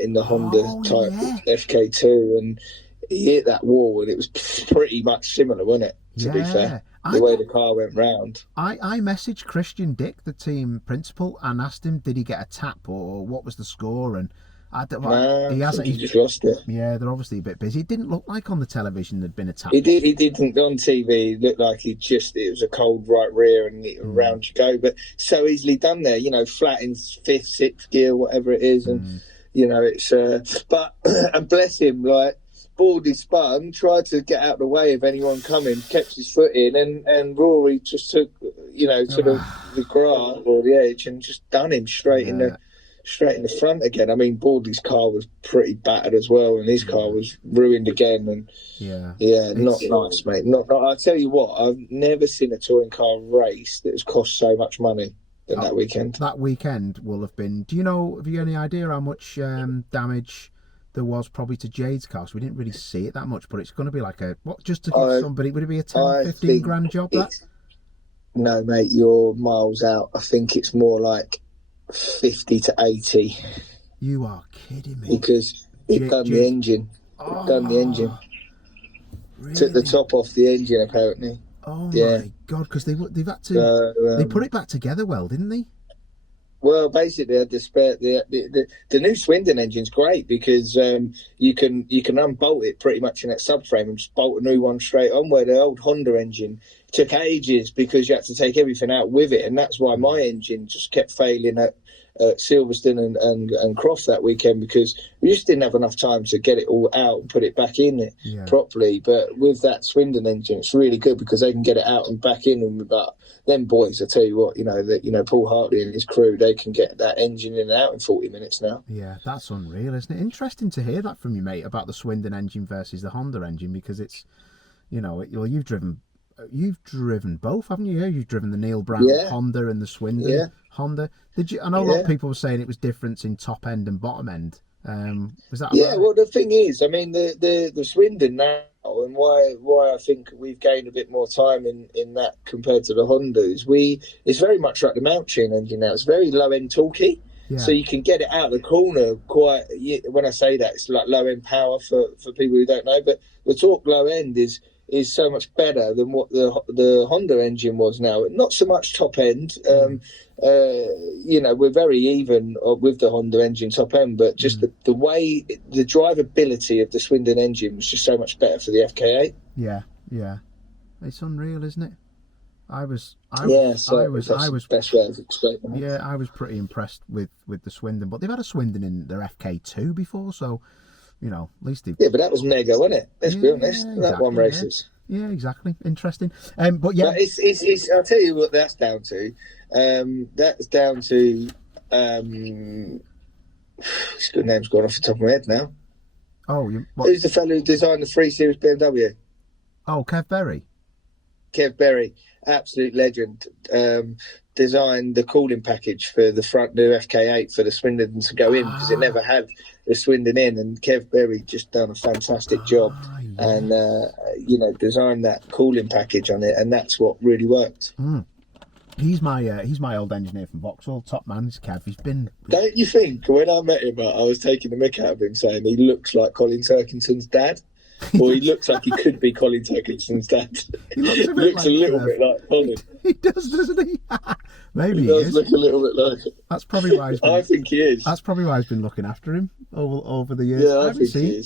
in the Honda type FK2, and he hit that wall, and it was pretty much similar, wasn't it? To be fair, the way the car went round. I messaged Christian Dick, the team principal, and asked him, did he get a tap or what was the score? And he hasn't. He just lost it. Yeah, they're obviously a bit busy. It didn't look like on the television there'd been a tap. He didn't on TV. It looked like it was a cold right rear and round you go. But so easily done there. Flat in fifth, sixth gear, whatever it is, and it's. But and bless him, like Baldy spun, tried to get out of the way of anyone coming, kept his foot in, and Rory just took sort of the grass or the edge and just done him straight in the front again. I mean, Baldy's car was pretty battered as well, and his car was ruined again. And not nice, mate. Not. I tell you what, I've never seen a touring car race that has cost so much money than that weekend. That weekend will have been. Do you know? Have you any idea how much damage there was probably to Jade's car, so we didn't really see it that much, but it's going to be like a, what, just to give somebody, would it be a 10, 15 grand job, that? No, mate, you're miles out. I think it's more like 50 to 80. You are kidding me. Because it done the engine. Oh, done the engine. Really? Took the top off the engine, apparently. Oh, my God, because they've had to, they put it back together well, didn't they? Well, basically, the new Swindon engine's great because you can unbolt it pretty much in that subframe and just bolt a new one straight on. Where the old Honda engine took ages because you had to take everything out with it, and that's why my engine just kept failing at Silverstone and Croft that weekend, because we just didn't have enough time to get it all out and put it back in it properly. But with that Swindon engine, it's really good because they can get it out and back in, and about them boys, I tell you what, Paul Hartley and his crew, they can get that engine in and out in 40 minutes now. Yeah, that's unreal, isn't it? Interesting to hear that from you, mate, about the Swindon engine versus the Honda engine, because it's, you've driven both, haven't you? You've driven the Neil Brown Honda and the Swindon Honda. Did you? I know a lot of people were saying it was different in top end and bottom end. Was that? Yeah, well, the thing is, I mean, the Swindon now, and why I think we've gained a bit more time in that compared to the Hondas, it's very much like the Mount Tune engine now. It's very low end torquey. Yeah. So you can get it out of the corner quite. When I say that, it's like low end power for people who don't know. But the torque low end is so much better than what the Honda engine was now. Not so much top end. We're very even with the Honda engine top end, but just the way the drivability of the Swindon engine was just so much better for the FK8. Yeah, it's unreal, isn't it? I was best way of explaining it. Yeah, I was pretty impressed with the Swindon, but they've had a Swindon in their FK2 before, so at least they've... Yeah, but that was mega, wasn't it? Let's be honest. Exactly, that won races. Yeah, exactly. Interesting. But yeah, but it's I'll tell you what that's down to. That's down to his good name's gone off the top of my head now. Oh, who's the fellow who designed the 3 Series BMW? Oh, Kev Berry. Kev Berry, absolute legend. Designed the cooling package for the front new FK8 for the Swindon to go in, because it never had the Swindon in, and Kev Berry just done a fantastic job and designed that cooling package on it, and that's what really worked. He's my old engineer from Vauxhall, top man. He's Kev. He's been... Don't you think when I met him, I was taking the mick out of him, saying he looks like Colin Turkington's dad? Or he looks like he could be Colin Turkington's dad. He looks a little bit like Colin. He does, doesn't he? Maybe he does look a little bit like it. That's probably why he's been, I think he is. That's probably why he's been looking after him over the years. Yeah, I haven't seen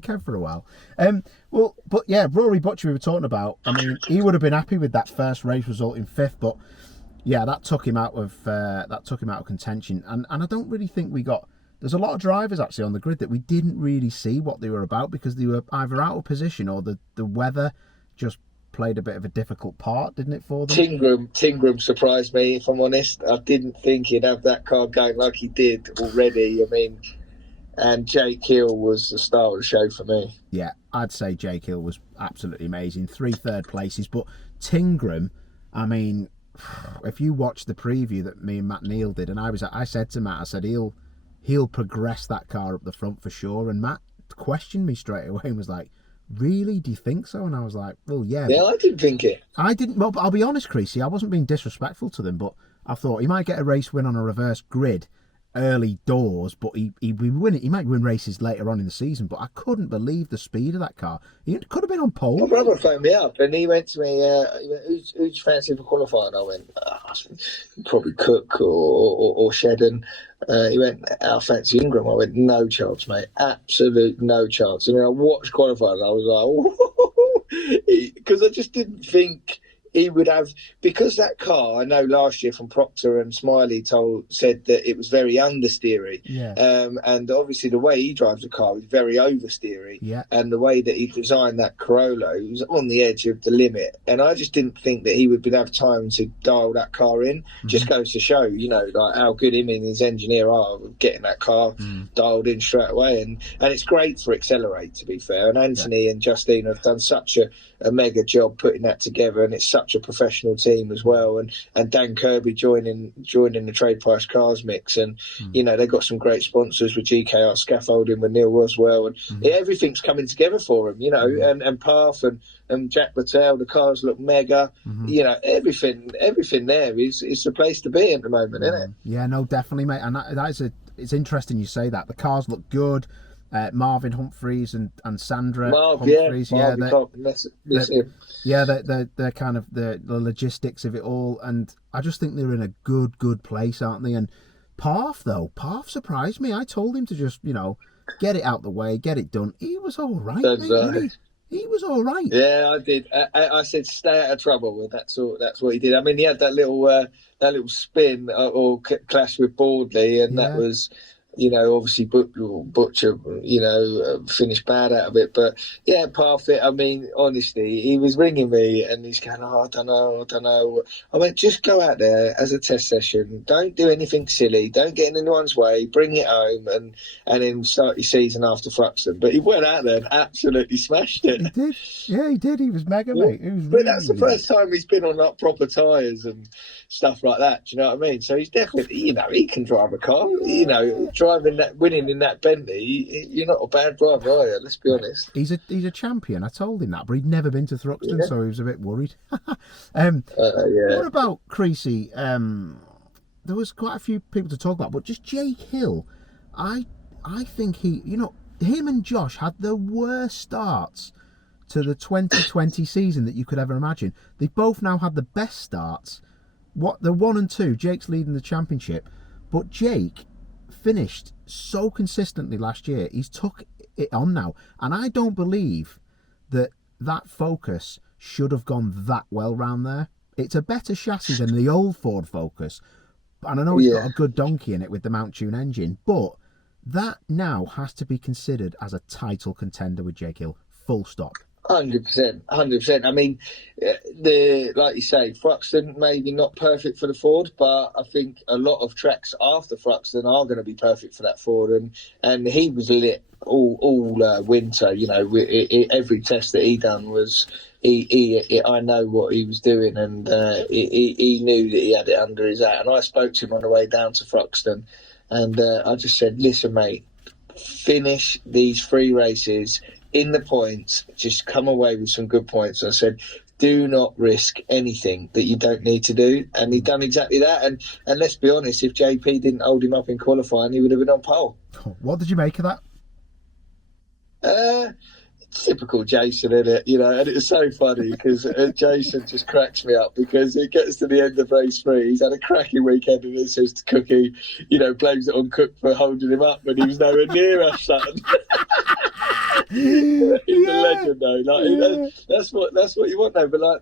Kev for a while. But yeah, Rory Butcher we were talking about. I mean, he would have been happy with that first race result in 5th, but yeah, that took him out of contention. And I don't really think we got... There's a lot of drivers actually on the grid that we didn't really see what they were about, because they were either out of position or the weather just played a bit of a difficult part, didn't it, for them? Tingram surprised me, if I'm honest. I didn't think he'd have that car going like he did already. I mean, and Jake Hill was the star of the show for me. Yeah, I'd say Jake Hill was absolutely amazing. 3 third places, but Tingram, I mean, if you watch the preview that me and Matt Neal did, and I said to Matt, I said he'll progress that car up the front for sure. And Matt questioned me straight away and was like, really? Do you think so? And I was like, well, yeah. Yeah, I didn't think it. I didn't. Well, but I'll be honest, Creasy, I wasn't being disrespectful to them, but I thought he might get a race win on a reverse grid early doors, but he might win races later on in the season. But I couldn't believe the speed of that car. He could have been on pole. My brother phoned me up and he went to me, he went, who's you fancy for qualifying? I went, probably Cook or Shedden. He went, I fancy Ingram. I went, no chance, mate. Absolute no chance. And then I watched qualifying and I was like, because I just didn't think he would have, because that car, I know last year from Proctor and Smiley said that it was very understeery. Yeah. And obviously the way he drives the car is very oversteery. Yeah. And the way that he designed that Corolla, he was on the edge of the limit. And I just didn't think that he would have time to dial that car in. Just goes to show, like how good him and his engineer are of getting that car dialed in straight away. And it's great for Accelerate, to be fair. And Anthony and Justine have done such a mega job putting that together, and it's such such a professional team as well, and Dan Kirby joining the Trade Price Cars mix, and you know, they've got some great sponsors with GKR Scaffolding with Neil Roswell, and everything's coming together for them, you know, and Path and Jack Littell, the cars look mega, you know, everything there is the place to be at the moment, isn't it? Yeah, no, definitely, mate, and it's interesting you say that. The cars look good. Marvin Humphreys and Sandra Humphreys, they're kind of the logistics of it all, and I just think they're in a good place, aren't they? And Parth surprised me. I told him to just, you know, get it out the way, get it done. He was all right, mate, he was all right. Yeah, I did. I said stay out of trouble, and that's what he did. I mean, he had that little spin or clash with Boardley, and that was, you know, obviously Butcher, you know, finished bad out of it. But yeah, Parfit, I mean, honestly, he was ringing me and he's going, I don't know. I went, just go out there as a test session. Don't do anything silly. Don't get in anyone's way. Bring it home and then start your season after Thruxton. But he went out there and absolutely smashed it. He did. Yeah, he did. He was mega, mate. He was but that's the first time he's been on like proper tyres and stuff like that. Do you know what I mean? So he's definitely, you know, he can drive a car. You know, winning in that Bentley, you're not a bad driver, are you? Let's be honest. He's a champion. I told him that, but he'd never been to Thruxton, so he was a bit worried. What about Creesy? There was quite a few people to talk about, but just Jake Hill, I think he, you know, him and Josh had the worst starts to the 2020 season that you could ever imagine. They both now had the best starts. They're 1 and 2. Jake's leading the championship, but Jake finished so consistently last year. He's took it on now, and I don't believe that Focus should have gone that well round there. It's a better chassis than the old Ford Focus, and I know it's got a good donkey in it with the Mount Tune engine, but that now has to be considered as a title contender with Jake Hill, full stop. 100%. I mean, like you say, Thruxton maybe not perfect for the Ford, but I think a lot of tracks after Thruxton are going to be perfect for that Ford. And he was lit all winter. You know, every test that he done was I know what he was doing, and he knew that he had it under his hat. And I spoke to him on the way down to Thruxton, and I just said, "Listen, mate, finish these 3 races in the points, just come away with some good points." I said, do not risk anything that you don't need to do, and he done exactly that. And let's be honest, if JP didn't hold him up in qualifying, he would have been on pole. What did you make of that? Typical Jason, isn't it? You know, and it was so funny because Jason just cracks me up because it gets to the end of race 3. He's had a cracking weekend, and it says to Cookie, you know, blames it on Cook for holding him up when he was nowhere near us, son. He's a legend, though. Like, that's what you want, though. But like,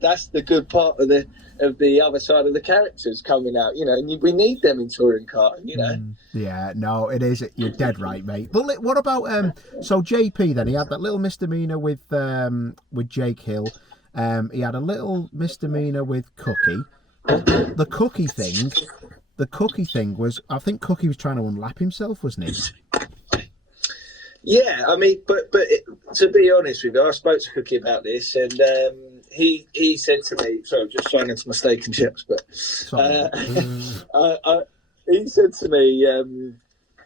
that's the good part of the other side of the characters coming out, you know. And we need them in touring car, you know. Yeah, no, it is. You're dead right, mate. But what about so JP then? He had that little misdemeanor with Jake Hill. He had a little misdemeanor with Cookie. But the Cookie thing was, I think Cookie was trying to unlap himself, wasn't he? Yeah, I mean, but to be honest with you, I spoke to Cookie about this, and he said to me, sorry, I'm just trying into my steak and chips, but he said to me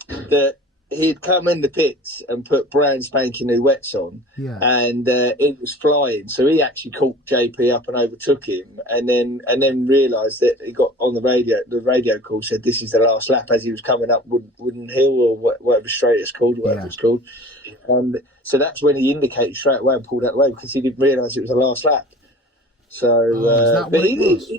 that he'd come in the pits and put brand spanking new wets on, and it was flying. So he actually caught JP up and overtook him, and then realised that he got on the radio. The radio call said this is the last lap as he was coming up Wooden Hill or whatever straight it's called, it's called. So that's when he indicated straight away and pulled out the way because he didn't realise it was the last lap. So, but he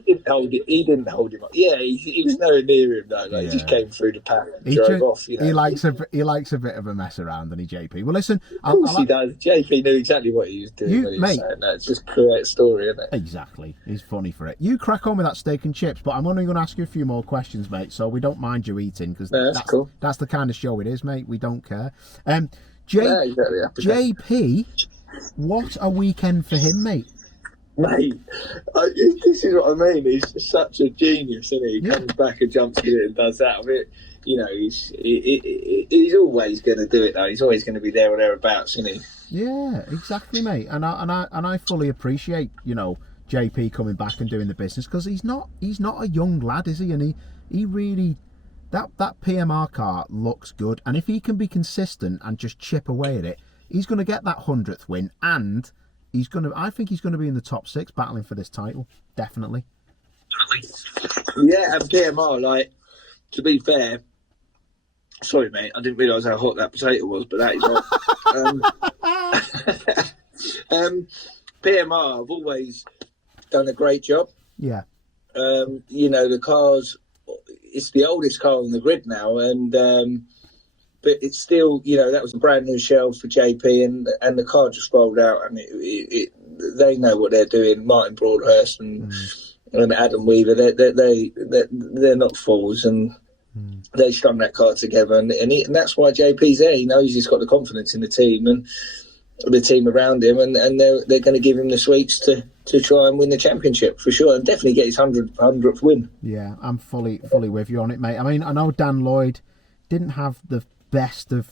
didn't hold it. He didn't hold him up. Yeah, he was nowhere near him though. Like, he just came through the pack and drove off. You know? He likes a bit of a mess around, doesn't he, JP? Well, listen, of course he does. JP knew exactly what he was doing when he was saying that. It's just create a story, isn't it? Exactly. He's funny for it. You crack on with that steak and chips, but I'm only going to ask you a few more questions, mate. So we don't mind you eating because that's cool. That's the kind of show it is, mate. We don't care. JP, what a weekend for him, mate. Mate, this is what I mean. He's just such a genius, isn't he? He comes back and jumps in it and does that. I mean, you know, he's always going to do it, though. He's always going to be there or thereabouts, isn't he? Yeah, exactly, mate. And I fully appreciate, you know, JP coming back and doing the business, because he's not a young lad, is he? And he really, that PMR car looks good, and if he can be consistent and just chip away at it, he's going to get that 100th win, and I think he's going to be in the top 6 battling for this title, definitely. Yeah, and PMR, like, to be fair, sorry mate, I didn't realise how hot that potato was, but that is hot. PMR have always done a great job. Yeah. You know, the car's, it's the oldest car on the grid now, and but it's still, you know, that was a brand new shell for JP, and the car just rolled out, and they know what they're doing. Martin Broadhurst and Adam Weaver, they're not fools, and they strung that car together, and that's why JP's there. He knows he's got the confidence in the team and the team around him, and they're going to give him the sweets to try and win the championship for sure, and definitely get his 100th win. Yeah, I'm fully with you on it, mate. I mean, I know Dan Lloyd didn't have the best of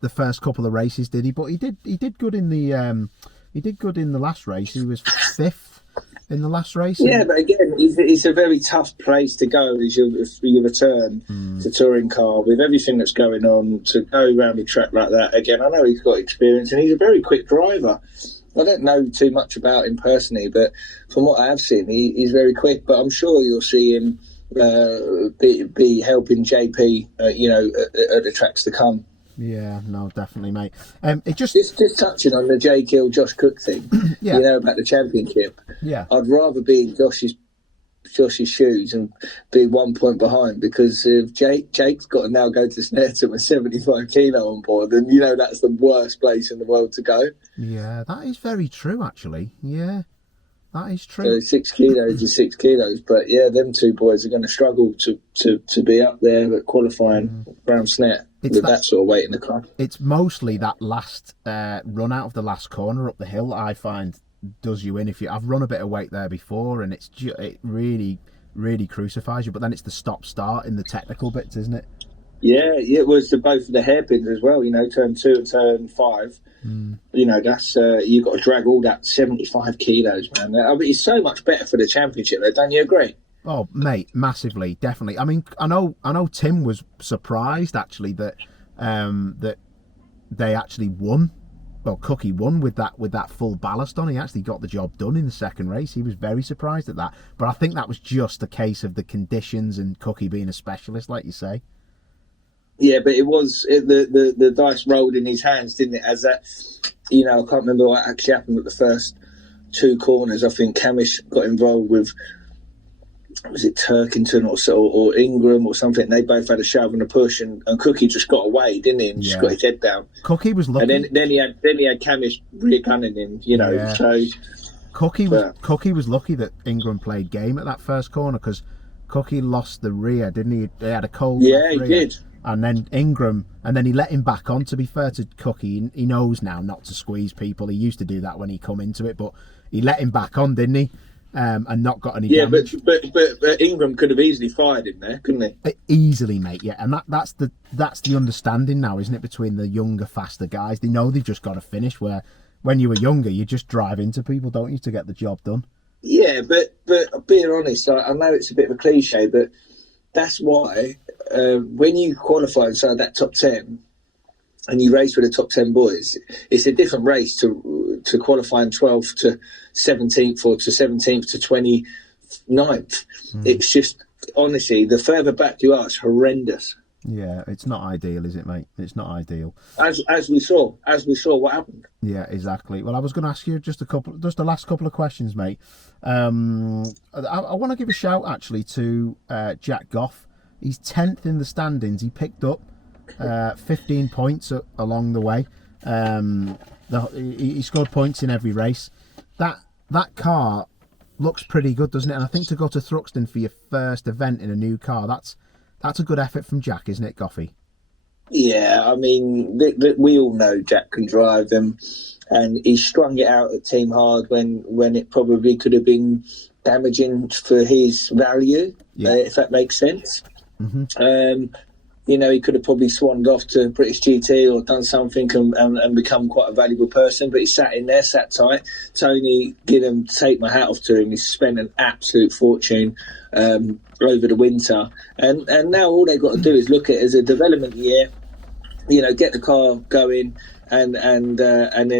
the first couple of races, did he? But he did good in the last race. He was 5th in the last race. Yeah, but again, it's a very tough place to go as your return to touring car with everything that's going on, to go around the track like that. Again, I know he's got experience and he's a very quick driver. I don't know too much about him personally, but from what I have seen, he's very quick. But I'm sure you'll see him be helping JP, you know, at the tracks to come. Yeah, no, definitely, mate. It just touching on the J Kill Josh Cook thing. Yeah. You know, about the championship. Yeah, I'd rather be in Josh's shoes and be 1 point behind, because if Jake's got to now go to Snetterton with 75 kilo on board, and you know that's the worst place in the world to go. Yeah, that is very true, actually. Yeah, that is true. So 6 kilos is 6 kilos, but yeah, them two boys are going to struggle to be up there at qualifying round Snet with that sort of weight in the car. It's mostly that last run out of the last corner up the hill, I find, does you in. I've run a bit of weight there before, and it really crucifies you. But then it's the stop start in the technical bits, isn't it? Yeah, it was both of the hairpins as well. You know, turn 2 and turn 5. You know, that's you've got to drag all that 75 kilos, man. I mean, it's so much better for the championship, though. Don't you agree? Oh, mate, massively, definitely. I mean, I know Tim was surprised actually that that they actually won. Well, Cookie won with that full ballast on. He actually got the job done in the second race. He was very surprised at that. But I think that was just a case of the conditions and Cookie being a specialist, like you say. Yeah, but the dice rolled in his hands, didn't it? As that, you know, I can't remember what actually happened at the first 2 corners. I think Camish got involved with, was it Turkington or Ingram or something? They both had a shove and a push, and Cookie just got away, didn't he? And just got his head down. Cookie was lucky. And then he had Camish rear gunning him, you know. Yeah. So Cookie was lucky that Ingram played game at that first corner, because Cookie lost the rear, didn't he? They had a cold. Yeah, he rear. did. And then Ingram, and then he let him back on. To be fair to Cookie, he knows now not to squeeze people. He used to do that when he come into it, but he let him back on, didn't he? And not got any damage. But Ingram could have easily fired him there, couldn't he? Easily, mate. Yeah, and that's the understanding now, isn't it, between the younger, faster guys? They know they've just got to finish. Where when you were younger, you just drive into people, don't you, to get the job done? Yeah, but being honest, I know it's a bit of a cliche, but that's why when you qualify inside that top 10 and you race with the top 10 boys, it's a different race to qualifying 12th to 17th or to 17th to 29th. It's just, honestly, the further back you are, it's horrendous. Yeah, it's not ideal, is it, mate? It's not ideal. As we saw what happened. Yeah, exactly. Well, I was going to ask you just the last couple of questions, mate. I want to give a shout actually to Jack Goff. He's 10th in the standings. He picked up 15 points along the way. He scored points in every race. That car looks pretty good, doesn't it? And I think to go to Thruxton for your first event in a new car, that's a good effort from Jack, isn't it, Goffy? Yeah, I mean, we all know Jack can drive them, and he strung it out at Team Hard when it probably could have been damaging for his value, if that makes sense. you know, he could have probably swanned off to British GT or done something and become quite a valuable person. But he sat in there, sat tight. Tony Gilliam, take my hat off to him. He's spent an absolute fortune over the winter. And now all they've got to do is look at it as a development year, you know, get the car going. And then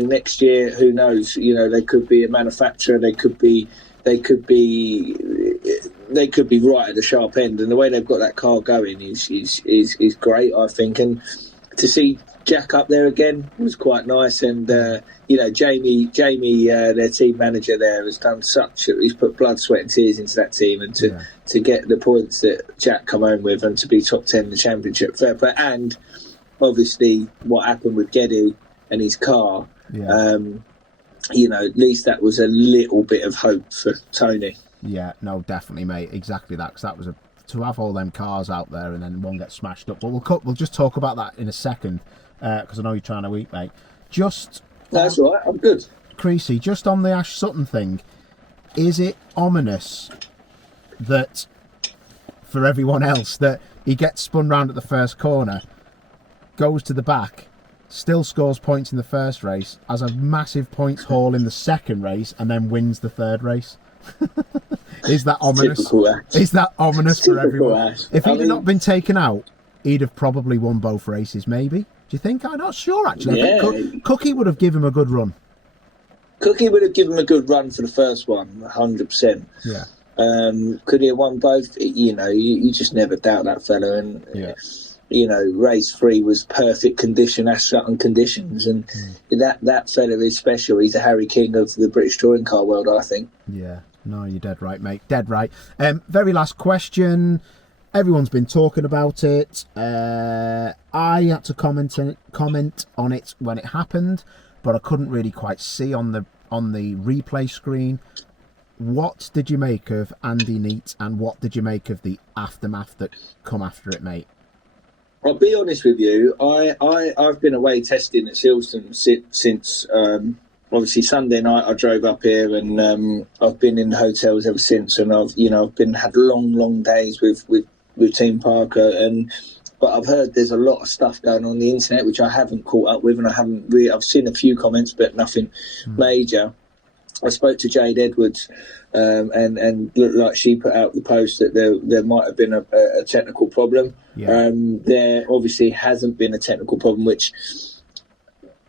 next year, who knows? You know, they could be a manufacturer. They could be right at the sharp end. And the way they've got that car going is great, I think. And to see Jack up there again was quite nice. And you know, Jamie, their team manager there, has done he's put blood, sweat, and tears into that team. And to get the points that Jack come home with, and to be top 10 in the championship, fair play. And obviously, what happened with Geddy and his car, you know, at least that was a little bit of hope for Tony. Yeah, no, definitely, mate. Exactly that, because that was to have all them cars out there and then one gets smashed up. But we'll just talk about that in a second, because I know you're trying to eat, mate. That's all right. I'm good. Creasy, just on the Ash Sutton thing, is it ominous that for everyone else that he gets spun round at the first corner, goes to the back, still scores points in the first race, has a massive points haul in the second race, and then wins the third race? Is that ominous? Is that ominous for everyone? If he'd not been taken out, he'd have probably won both races, maybe. Do you think? I'm not sure, actually. I think Cookie would have given him a good run. Cookie would have given him a good run for the first one, 100%. Yeah. Could he have won both? You know, you just never doubt that fella. And you know, race 3 was perfect condition, Ash Sutton conditions, and that fella is special. He's a Harry King of the British touring car world, I think. Yeah. No, you're dead right, mate. Dead right. Very last question. Everyone's been talking about it. I had to comment on it when it happened, but I couldn't really quite see on the replay screen. What did you make of Andy Neate, and what did you make of the aftermath that come after it, mate? I'll be honest with you. I've been away testing at Silverstone since obviously Sunday night. I drove up here, and I've been in hotels ever since. And I've had long days with Team Parker, but I've heard there's a lot of stuff going on the internet which I haven't caught up with, and I've seen a few comments, but nothing major. I spoke to Jade Edwards, and looked like she put out the post that there might have been a technical problem. There obviously hasn't been a technical problem, which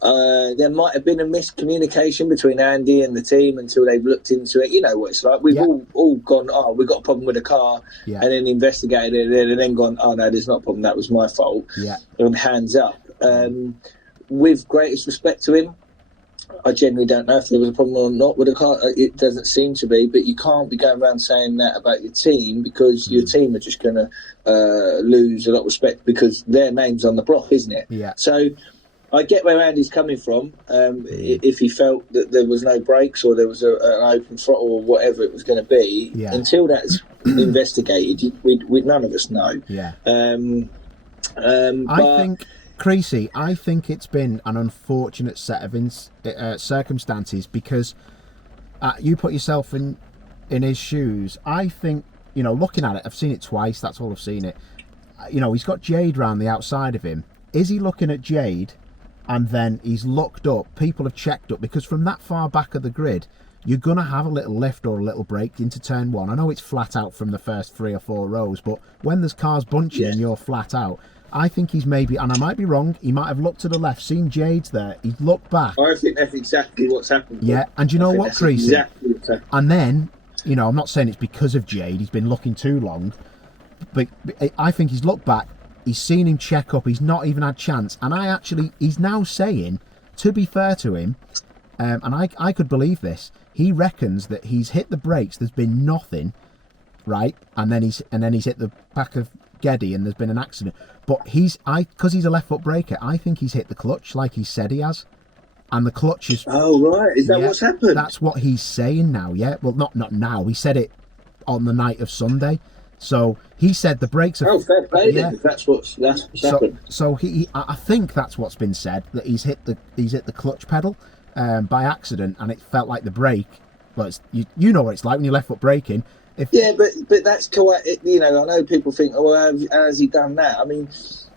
there might have been a miscommunication between Andy and the team until they've looked into it. You know what it's like. We've all gone, oh, we've got a problem with the car, and then investigated it, and then gone, oh no, there's not a problem, that was my fault. And hands up. With greatest respect to him, I genuinely don't know if there was a problem or not with the car. It doesn't seem to be, but you can't be going around saying that about your team, because your team are just going to lose a lot of respect because their name's on the block, isn't it? So I get where Andy's coming from. If he felt that there was no brakes or there was an open throttle or whatever it was going to be, until that's investigated, we none of us know. I think, Creasy, I think it's been an unfortunate set of circumstances, because you put yourself in his shoes. I think, you know, looking at it, I've seen it twice, that's all I've seen it. You know, he's got Jade round the outside of him. Is he looking at Jade and then he's looked up? People have checked up, because from that far back of the grid, you're going to have a little lift or a little break into turn 1. I know it's flat out from the first 3 or 4 rows, but when there's cars bunching and you're flat out, I think he's maybe, and I might be wrong, he might have looked to the left, seen Jade's there, he's looked back. I think that's exactly what's happened. Yeah, and you know what, Creasy? Exactly what's happened. And then, you know, I'm not saying it's because of Jade, he's been looking too long, but I think he's looked back, he's seen him check up, he's not even had chance, and he's now saying, to be fair to him, and I could believe this, he reckons that he's hit the brakes, there's been nothing, right, and then he's hit the back of Geddy and there's been an accident, but because he's a left foot braker, I think he's hit the clutch like he said he has, and the clutch is... Oh right, is that what's happened? That's what he's saying now. Well, not now, he said it on the night of Sunday, so he said the brakes are... Oh, fair play then, if that's what's happened. So I think that's what's been said, that he's hit the clutch pedal by accident, and it felt like the brake, well, you know what it's like when you're left foot braking, Yeah, but that's quite. You know, I know people think, "Oh, has he done that?" I mean,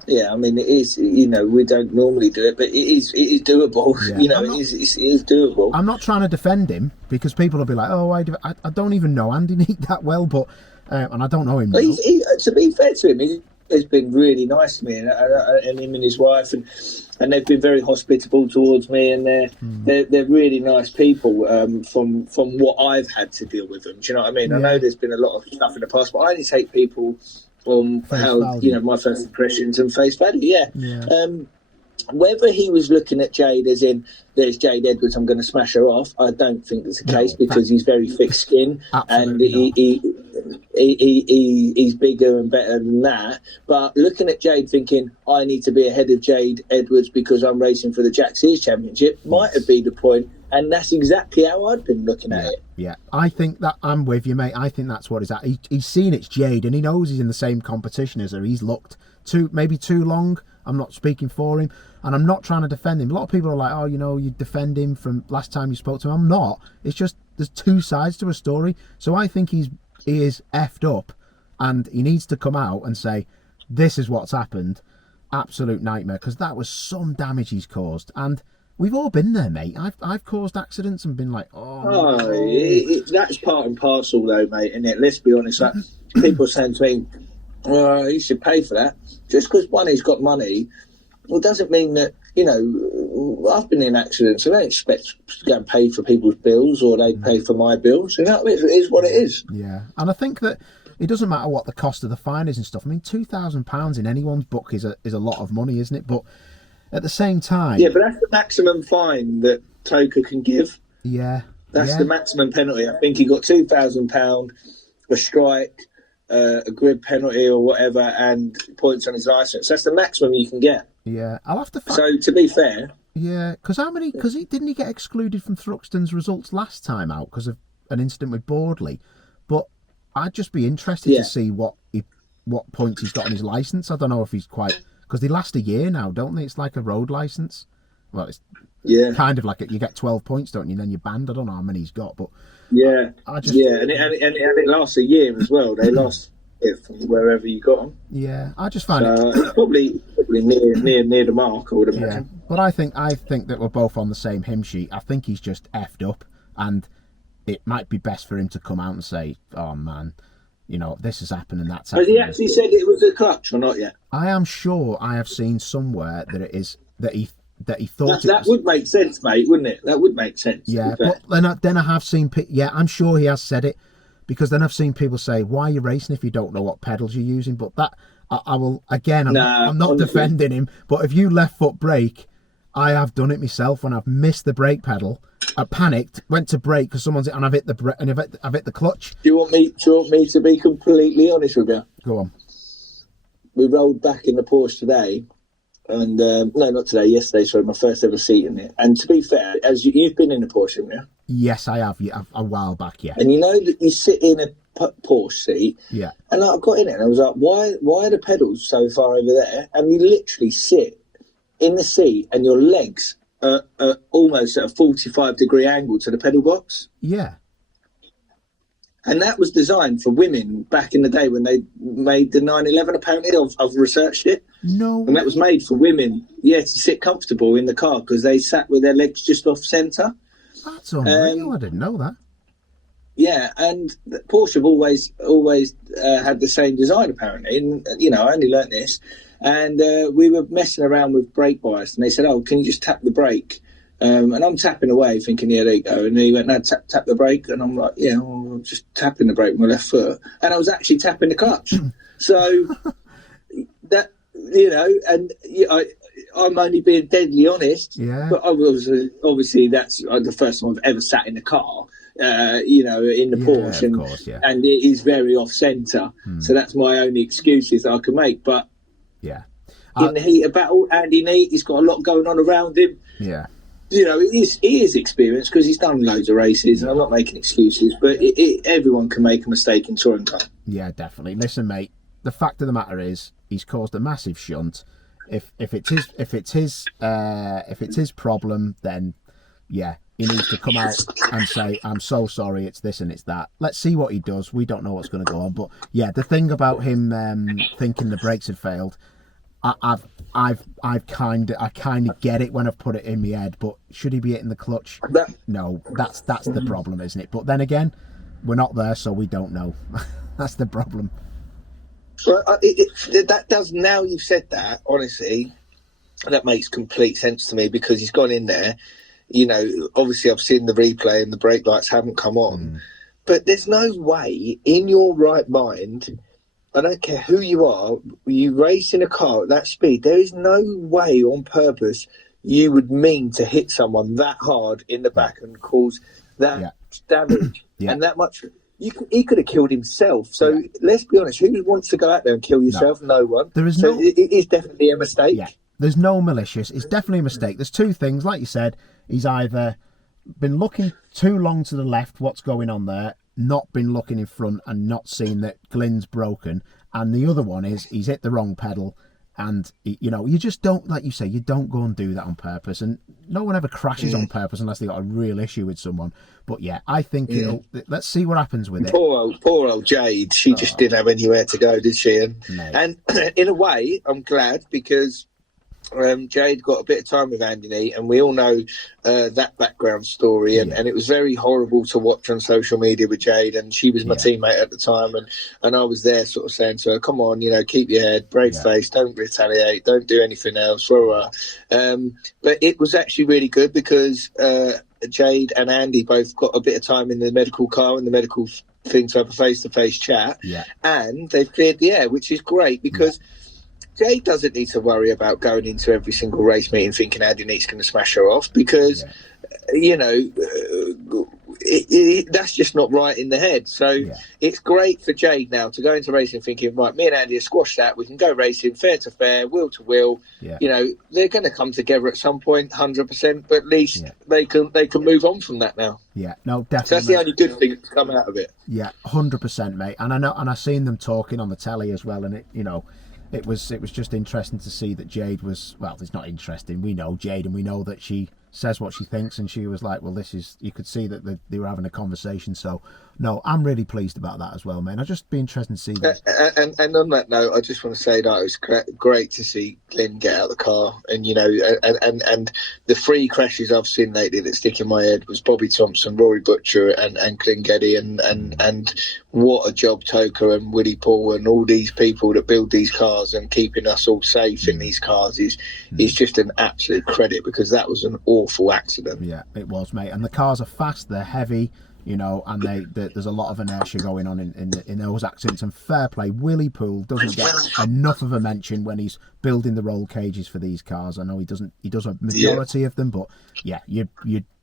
yeah, I mean, it is. You know, we don't normally do it, but it is doable. Yeah. You know, it is doable. I'm not trying to defend him because people will be like, "Oh, I don't even know Andy Neat that well," but and I don't know him. But to be fair to him, he's been really nice to me, and him and his wife, and they've been very hospitable towards me, and they're really nice people. From what I've had to deal with them, do you know what I mean? I know there's been a lot of stuff in the past, but I only take people on my first impressions and face value. Yeah. Whether he was looking at Jade as in, there's Jade Edwards, I'm going to smash her off, I don't think that's the case, because he's very thick-skinned and he's bigger and better than that. But looking at Jade thinking, I need to be ahead of Jade Edwards because I'm racing for the Jack Sears Championship, might have been the point, and that's exactly how I'd been looking at it. Yeah, I think that I'm with you, mate. I think that's what it's at. He's seen it's Jade, and he knows he's in the same competition as her. He's looked maybe too long. I'm not speaking for him, and I'm not trying to defend him. A lot of people are like, "Oh, you know, you defend him from last time you spoke to him." I'm not. It's just there's two sides to a story. So I think he is effed up, and he needs to come out and say, "This is what's happened." Absolute nightmare, because that was some damage he's caused, and we've all been there, mate. I've caused accidents and been like, that's part and parcel, though, mate. And let's be honest, like, people saying to me, "Well, you should pay for that." Just because one has got money, well, doesn't mean that, you know, I've been in accidents. I don't expect to go and pay for people's bills or they pay for my bills. You know, it is what it is. Yeah, and I think that it doesn't matter what the cost of the fine is and stuff. I mean, £2,000 in anyone's book is a lot of money, isn't it? But at the same time, yeah, but that's the maximum fine that Toker can give. Yeah, that's the maximum penalty. I think he got £2,000, a strike, a grid penalty or whatever, and points on his licence. That's the maximum you can get. Yeah, I'll have to. So to be fair, yeah, because how many? Because didn't he get excluded from Thruxton's results last time out because of an incident with Boardley? But I'd just be interested to see what points he's got on his licence. I don't know if he's quite, because they last a year now, don't they? It's like a road licence. Well, it's kind of like you get 12 points, don't you? And then you're banned. I don't know how many he's got, but and it lasts a year as well. They lost it from wherever you got them. Yeah, I just find it's probably near the mark, I would imagine. Yeah, but I think that we're both on the same hymn sheet. I think he's just effed up, and it might be best for him to come out and say, "Oh man, you know, this has happened and that's happened." Has he actually said it was a clutch or not yet? I am sure I have seen somewhere that it is that he thought that would make sense, mate, wouldn't it? That would make sense. Yeah, but then I have seen. Yeah, I'm sure he has said it, because then I've seen people say, "Why are you racing if you don't know what pedals you're using?" But that I will again. I'm not defending him, but if you left foot brake, I have done it myself when I've missed the brake pedal. I panicked, went to brake because someone's and I've hit the clutch. Do you want me to be completely honest with you? Go on. We rolled back in the Porsche today, and no, not today. Yesterday, sorry, my first ever seat in it. And to be fair, as you've been in a Porsche, haven't you? Yes, I have. Yeah, a while back. Yeah. And you know that you sit in a Porsche seat. Yeah. And I got in it, and I was like, why are the pedals so far over there? And you literally sit in the seat, and your legs are almost at a 45-degree angle to the pedal box. Yeah. And that was designed for women back in the day when they made the 911, apparently. I've researched it. No. And that was made for women, to sit comfortable in the car because they sat with their legs just off centre. That's unreal. I didn't know that. Yeah, and Porsche have always had the same design, apparently. And, you know, I only learnt this. And we were messing around with brake bias, and they said, "Oh, can you just tap the brake?" And I'm tapping away, thinking, "Yeah, there you go." And he went, "No, tap the brake." And I'm like, "Yeah, well, I'm just tapping the brake with my left foot." And I was actually tapping the clutch. So that, you know, and I'm only being deadly honest. Yeah. But obviously that's the first time I've ever sat in a car. You know, in the Porsche, of course, and it is very off centre. So that's my only excuses I can make. But yeah, in the heat of battle, Andy Neat, he's got a lot going on around him. Yeah, you know, he is experienced because he's done loads of races, and I'm not making excuses. But everyone can make a mistake in touring car. Yeah, definitely. Listen, mate. The fact of the matter is, he's caused a massive shunt. If it's his problem, then yeah. he needs to come out and say, I'm so sorry, it's this and it's that. Let's see what he does. We don't know what's going to go on. But yeah, the thing about him thinking the brakes had failed, I kind of get it when I've put it in my head. But should he be hitting the clutch? No, that's the problem, isn't it? But then again, we're not there, so we don't know. That's the problem. Well, that does, now you've said that, honestly, that makes complete sense to me, because he's gone in there, you know, obviously I've seen the replay and the brake lights haven't come on, but there's no way in your right mind, I don't care who you are, you race in a car at that speed, there is no way on purpose you would mean to hit someone that hard in the back and cause that damage and that much. He could have killed himself. So let's be honest, who wants to go out there and kill yourself? No one. There is so it is definitely a mistake. Yeah, there's no malicious. It's definitely a mistake. There's two things, like you said. He's either been looking too long to the left, what's going on there, not been looking in front and not seen that Glenn's broken. And the other one is he's hit the wrong pedal. And, you know, you just don't, like you say, you don't go and do that on purpose. And no one ever crashes on purpose unless they got a real issue with someone. But, yeah, I think let's see what happens with it. Poor old Jade. She just didn't have anywhere to go, did she? And in a way, I'm glad, because Jade got a bit of time with Andy, and we all know that background story, and it was very horrible to watch on social media with Jade, and she was my teammate at the time, and I was there sort of saying to her, come on, you know, keep your head, brave face, don't retaliate, don't do anything else, but it was actually really good, because Jade and Andy both got a bit of time in the medical car and the medical thing to have a face-to-face chat, and they cleared the air, which is great, because Jade doesn't need to worry about going into every single race meeting thinking Andy Neat's going to smash her off, because, you know, that's just not right in the head. So it's great for Jade now to go into racing thinking, right, me and Andy have squashed that. We can go racing fair to fair, wheel to wheel. You know, they're going to come together at some point, 100%, but at least they can move on from that now. Yeah, no, definitely. So that's the only good thing that's come out of it. Yeah, 100%, mate. And I know, and I've seen them talking on the telly as well, and it, you know, it was just interesting to see that Jade was, well, it's not interesting. We know Jade, and we know that she says what she thinks, and she was like, well, this is, you could see that they were having a conversation. So, no, I'm really pleased about that as well, man. I'd just be interested to see that. And on that note, I just want to say that it was great to see Glenn get out of the car, and, you know, and the three crashes I've seen lately that stick in my head was Bobby Thompson, Rory Butcher, and Glenn Geddy, and what a job Toker and Willie Paul and all these people that build these cars and keeping us all safe in these cars is just an absolute credit, because that was an awful accident. Yeah, it was, mate. And the cars are fast, they're heavy, you know, and there's a lot of inertia going on in those accidents. And fair play, Willie Poole doesn't get enough of a mention when he's building the roll cages for these cars. I know he does a majority of them, but yeah, you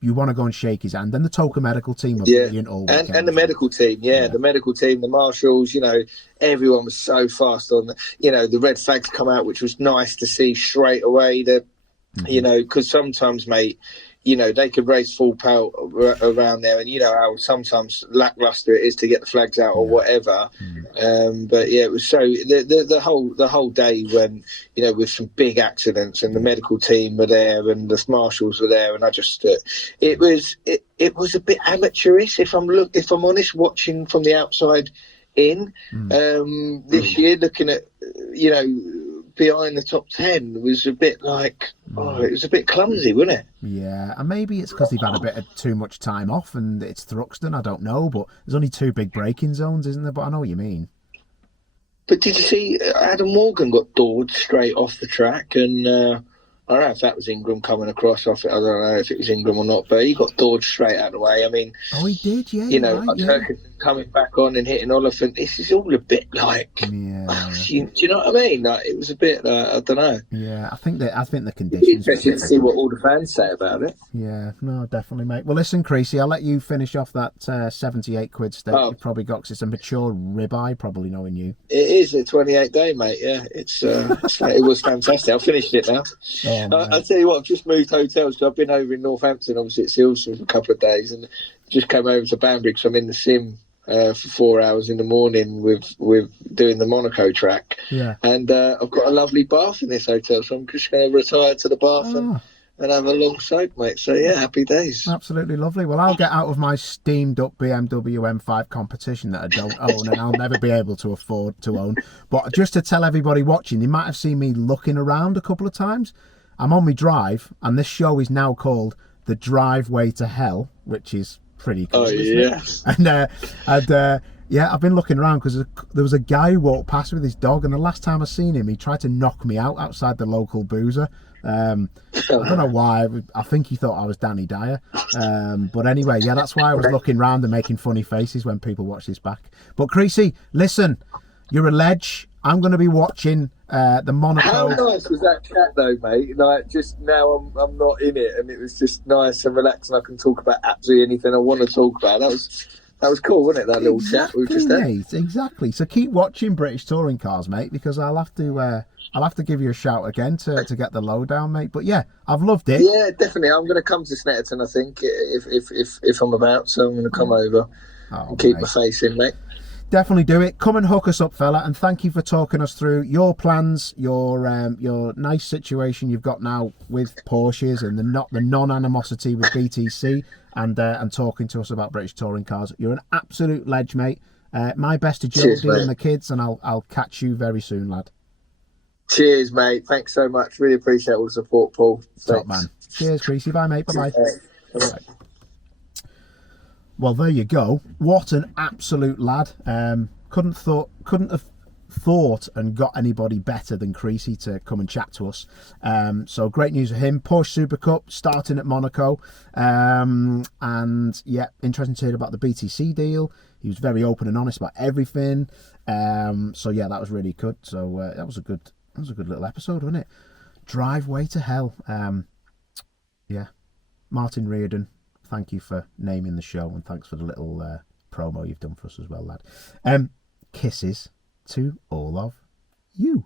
want to go and shake his hand. And the Toker medical team were brilliant all weekend. And the medical team, the medical team, the marshals, you know, everyone was so fast on you know, the red flags come out, which was nice to see straight away. You know, because sometimes, mate, you know, they could race full pelt around there, and you know how sometimes lackluster it is to get the flags out or whatever. But yeah, it was so the whole day, when, you know, with some big accidents, and the medical team were there and the marshals were there, and I just it was a bit amateurish, if I'm honest, watching from the outside in this year, looking at, you know, behind the top 10 was a bit like, it was a bit clumsy, wasn't it? Yeah, and maybe it's because they've had a bit of too much time off, and it's Thruxton, I don't know, but there's only 2 big braking zones, isn't there? But I know what you mean. But did you see Adam Morgan got doored straight off the track, and I don't know if that was Ingram coming across off it. I don't know if it was Ingram or not, but he got doored straight out of the way. I mean, he did, yeah. You know, right, Turkington coming back on and hitting Oliphant. This is all a bit like, do you know what I mean? Like, it was a bit, I don't know. Yeah, I think the conditions. Interesting to see what all the fans say about it. Yeah, no, definitely, mate. Well, listen, Creasy, I'll let you finish off that 78 quid steak you probably got, because it's a mature ribeye, probably knowing you. It is a 28 day, mate. Yeah, it was fantastic. I finished it now. I'll tell you what, I've just moved hotels. So I've been over in Northampton, obviously at Silsford for a couple of days, and just came over to Banbury because I'm in the sim for 4 hours in the morning with doing the Monaco track. Yeah. And I've got a lovely bath in this hotel, so I'm just going to retire to the bath and have a long soak, mate. So yeah, happy days. Absolutely lovely. Well, I'll get out of my steamed up BMW M5 competition that I don't own and I'll never be able to afford to own. But just to tell everybody watching, you might have seen me looking around a couple of times. I'm on my drive, and this show is now called The Driveway to Hell, which is pretty cool. Oh yeah. And yeah, I've been looking around because there was a guy who walked past with his dog, and the last time I seen him, he tried to knock me out outside the local boozer. I don't know why. I think he thought I was Danny Dyer. But anyway, yeah, that's why I was looking around and making funny faces when people watch this back. But Creesy, listen, you're a ledge. I'm going to be watching the Monaco. How nice was that chat, though, mate? Like, just now I'm not in it, and it was just nice and relaxed, and I can talk about absolutely anything I want to talk about. That was cool, wasn't it? That little chat we just had. Mate, exactly. So keep watching British touring cars, mate, because I'll have to give you a shout again to get the lowdown, mate. But yeah, I've loved it. Yeah, definitely. I'm going to come to Snetterton, I think, if I'm about. So I'm going to come over and keep my face in, mate. Definitely do it. Come and hook us up, fella, and thank you for talking us through your plans, your nice situation you've got now with Porsches and the non-animosity with BTC, and talking to us about British touring cars. You're an absolute ledge, mate. My best to Jody and the kids, and I'll catch you very soon, lad. Cheers, mate. Thanks so much. Really appreciate all the support, Paul. Thanks. Top man. Cheers, Creesy. Bye, mate. Bye-bye. Bye. Well, there you go. What an absolute lad. Couldn't have thought and got anybody better than Creesy to come and chat to us. So great news for him. Porsche Super Cup starting at Monaco. And yeah, interesting to hear about the BTC deal. He was very open and honest about everything. So yeah, that was really good. So that was a good little episode, wasn't it? Driveway to Hell. Yeah, Martin Reardon, thank you for naming the show, and thanks for the little promo you've done for us as well, lad. Kisses to all of you.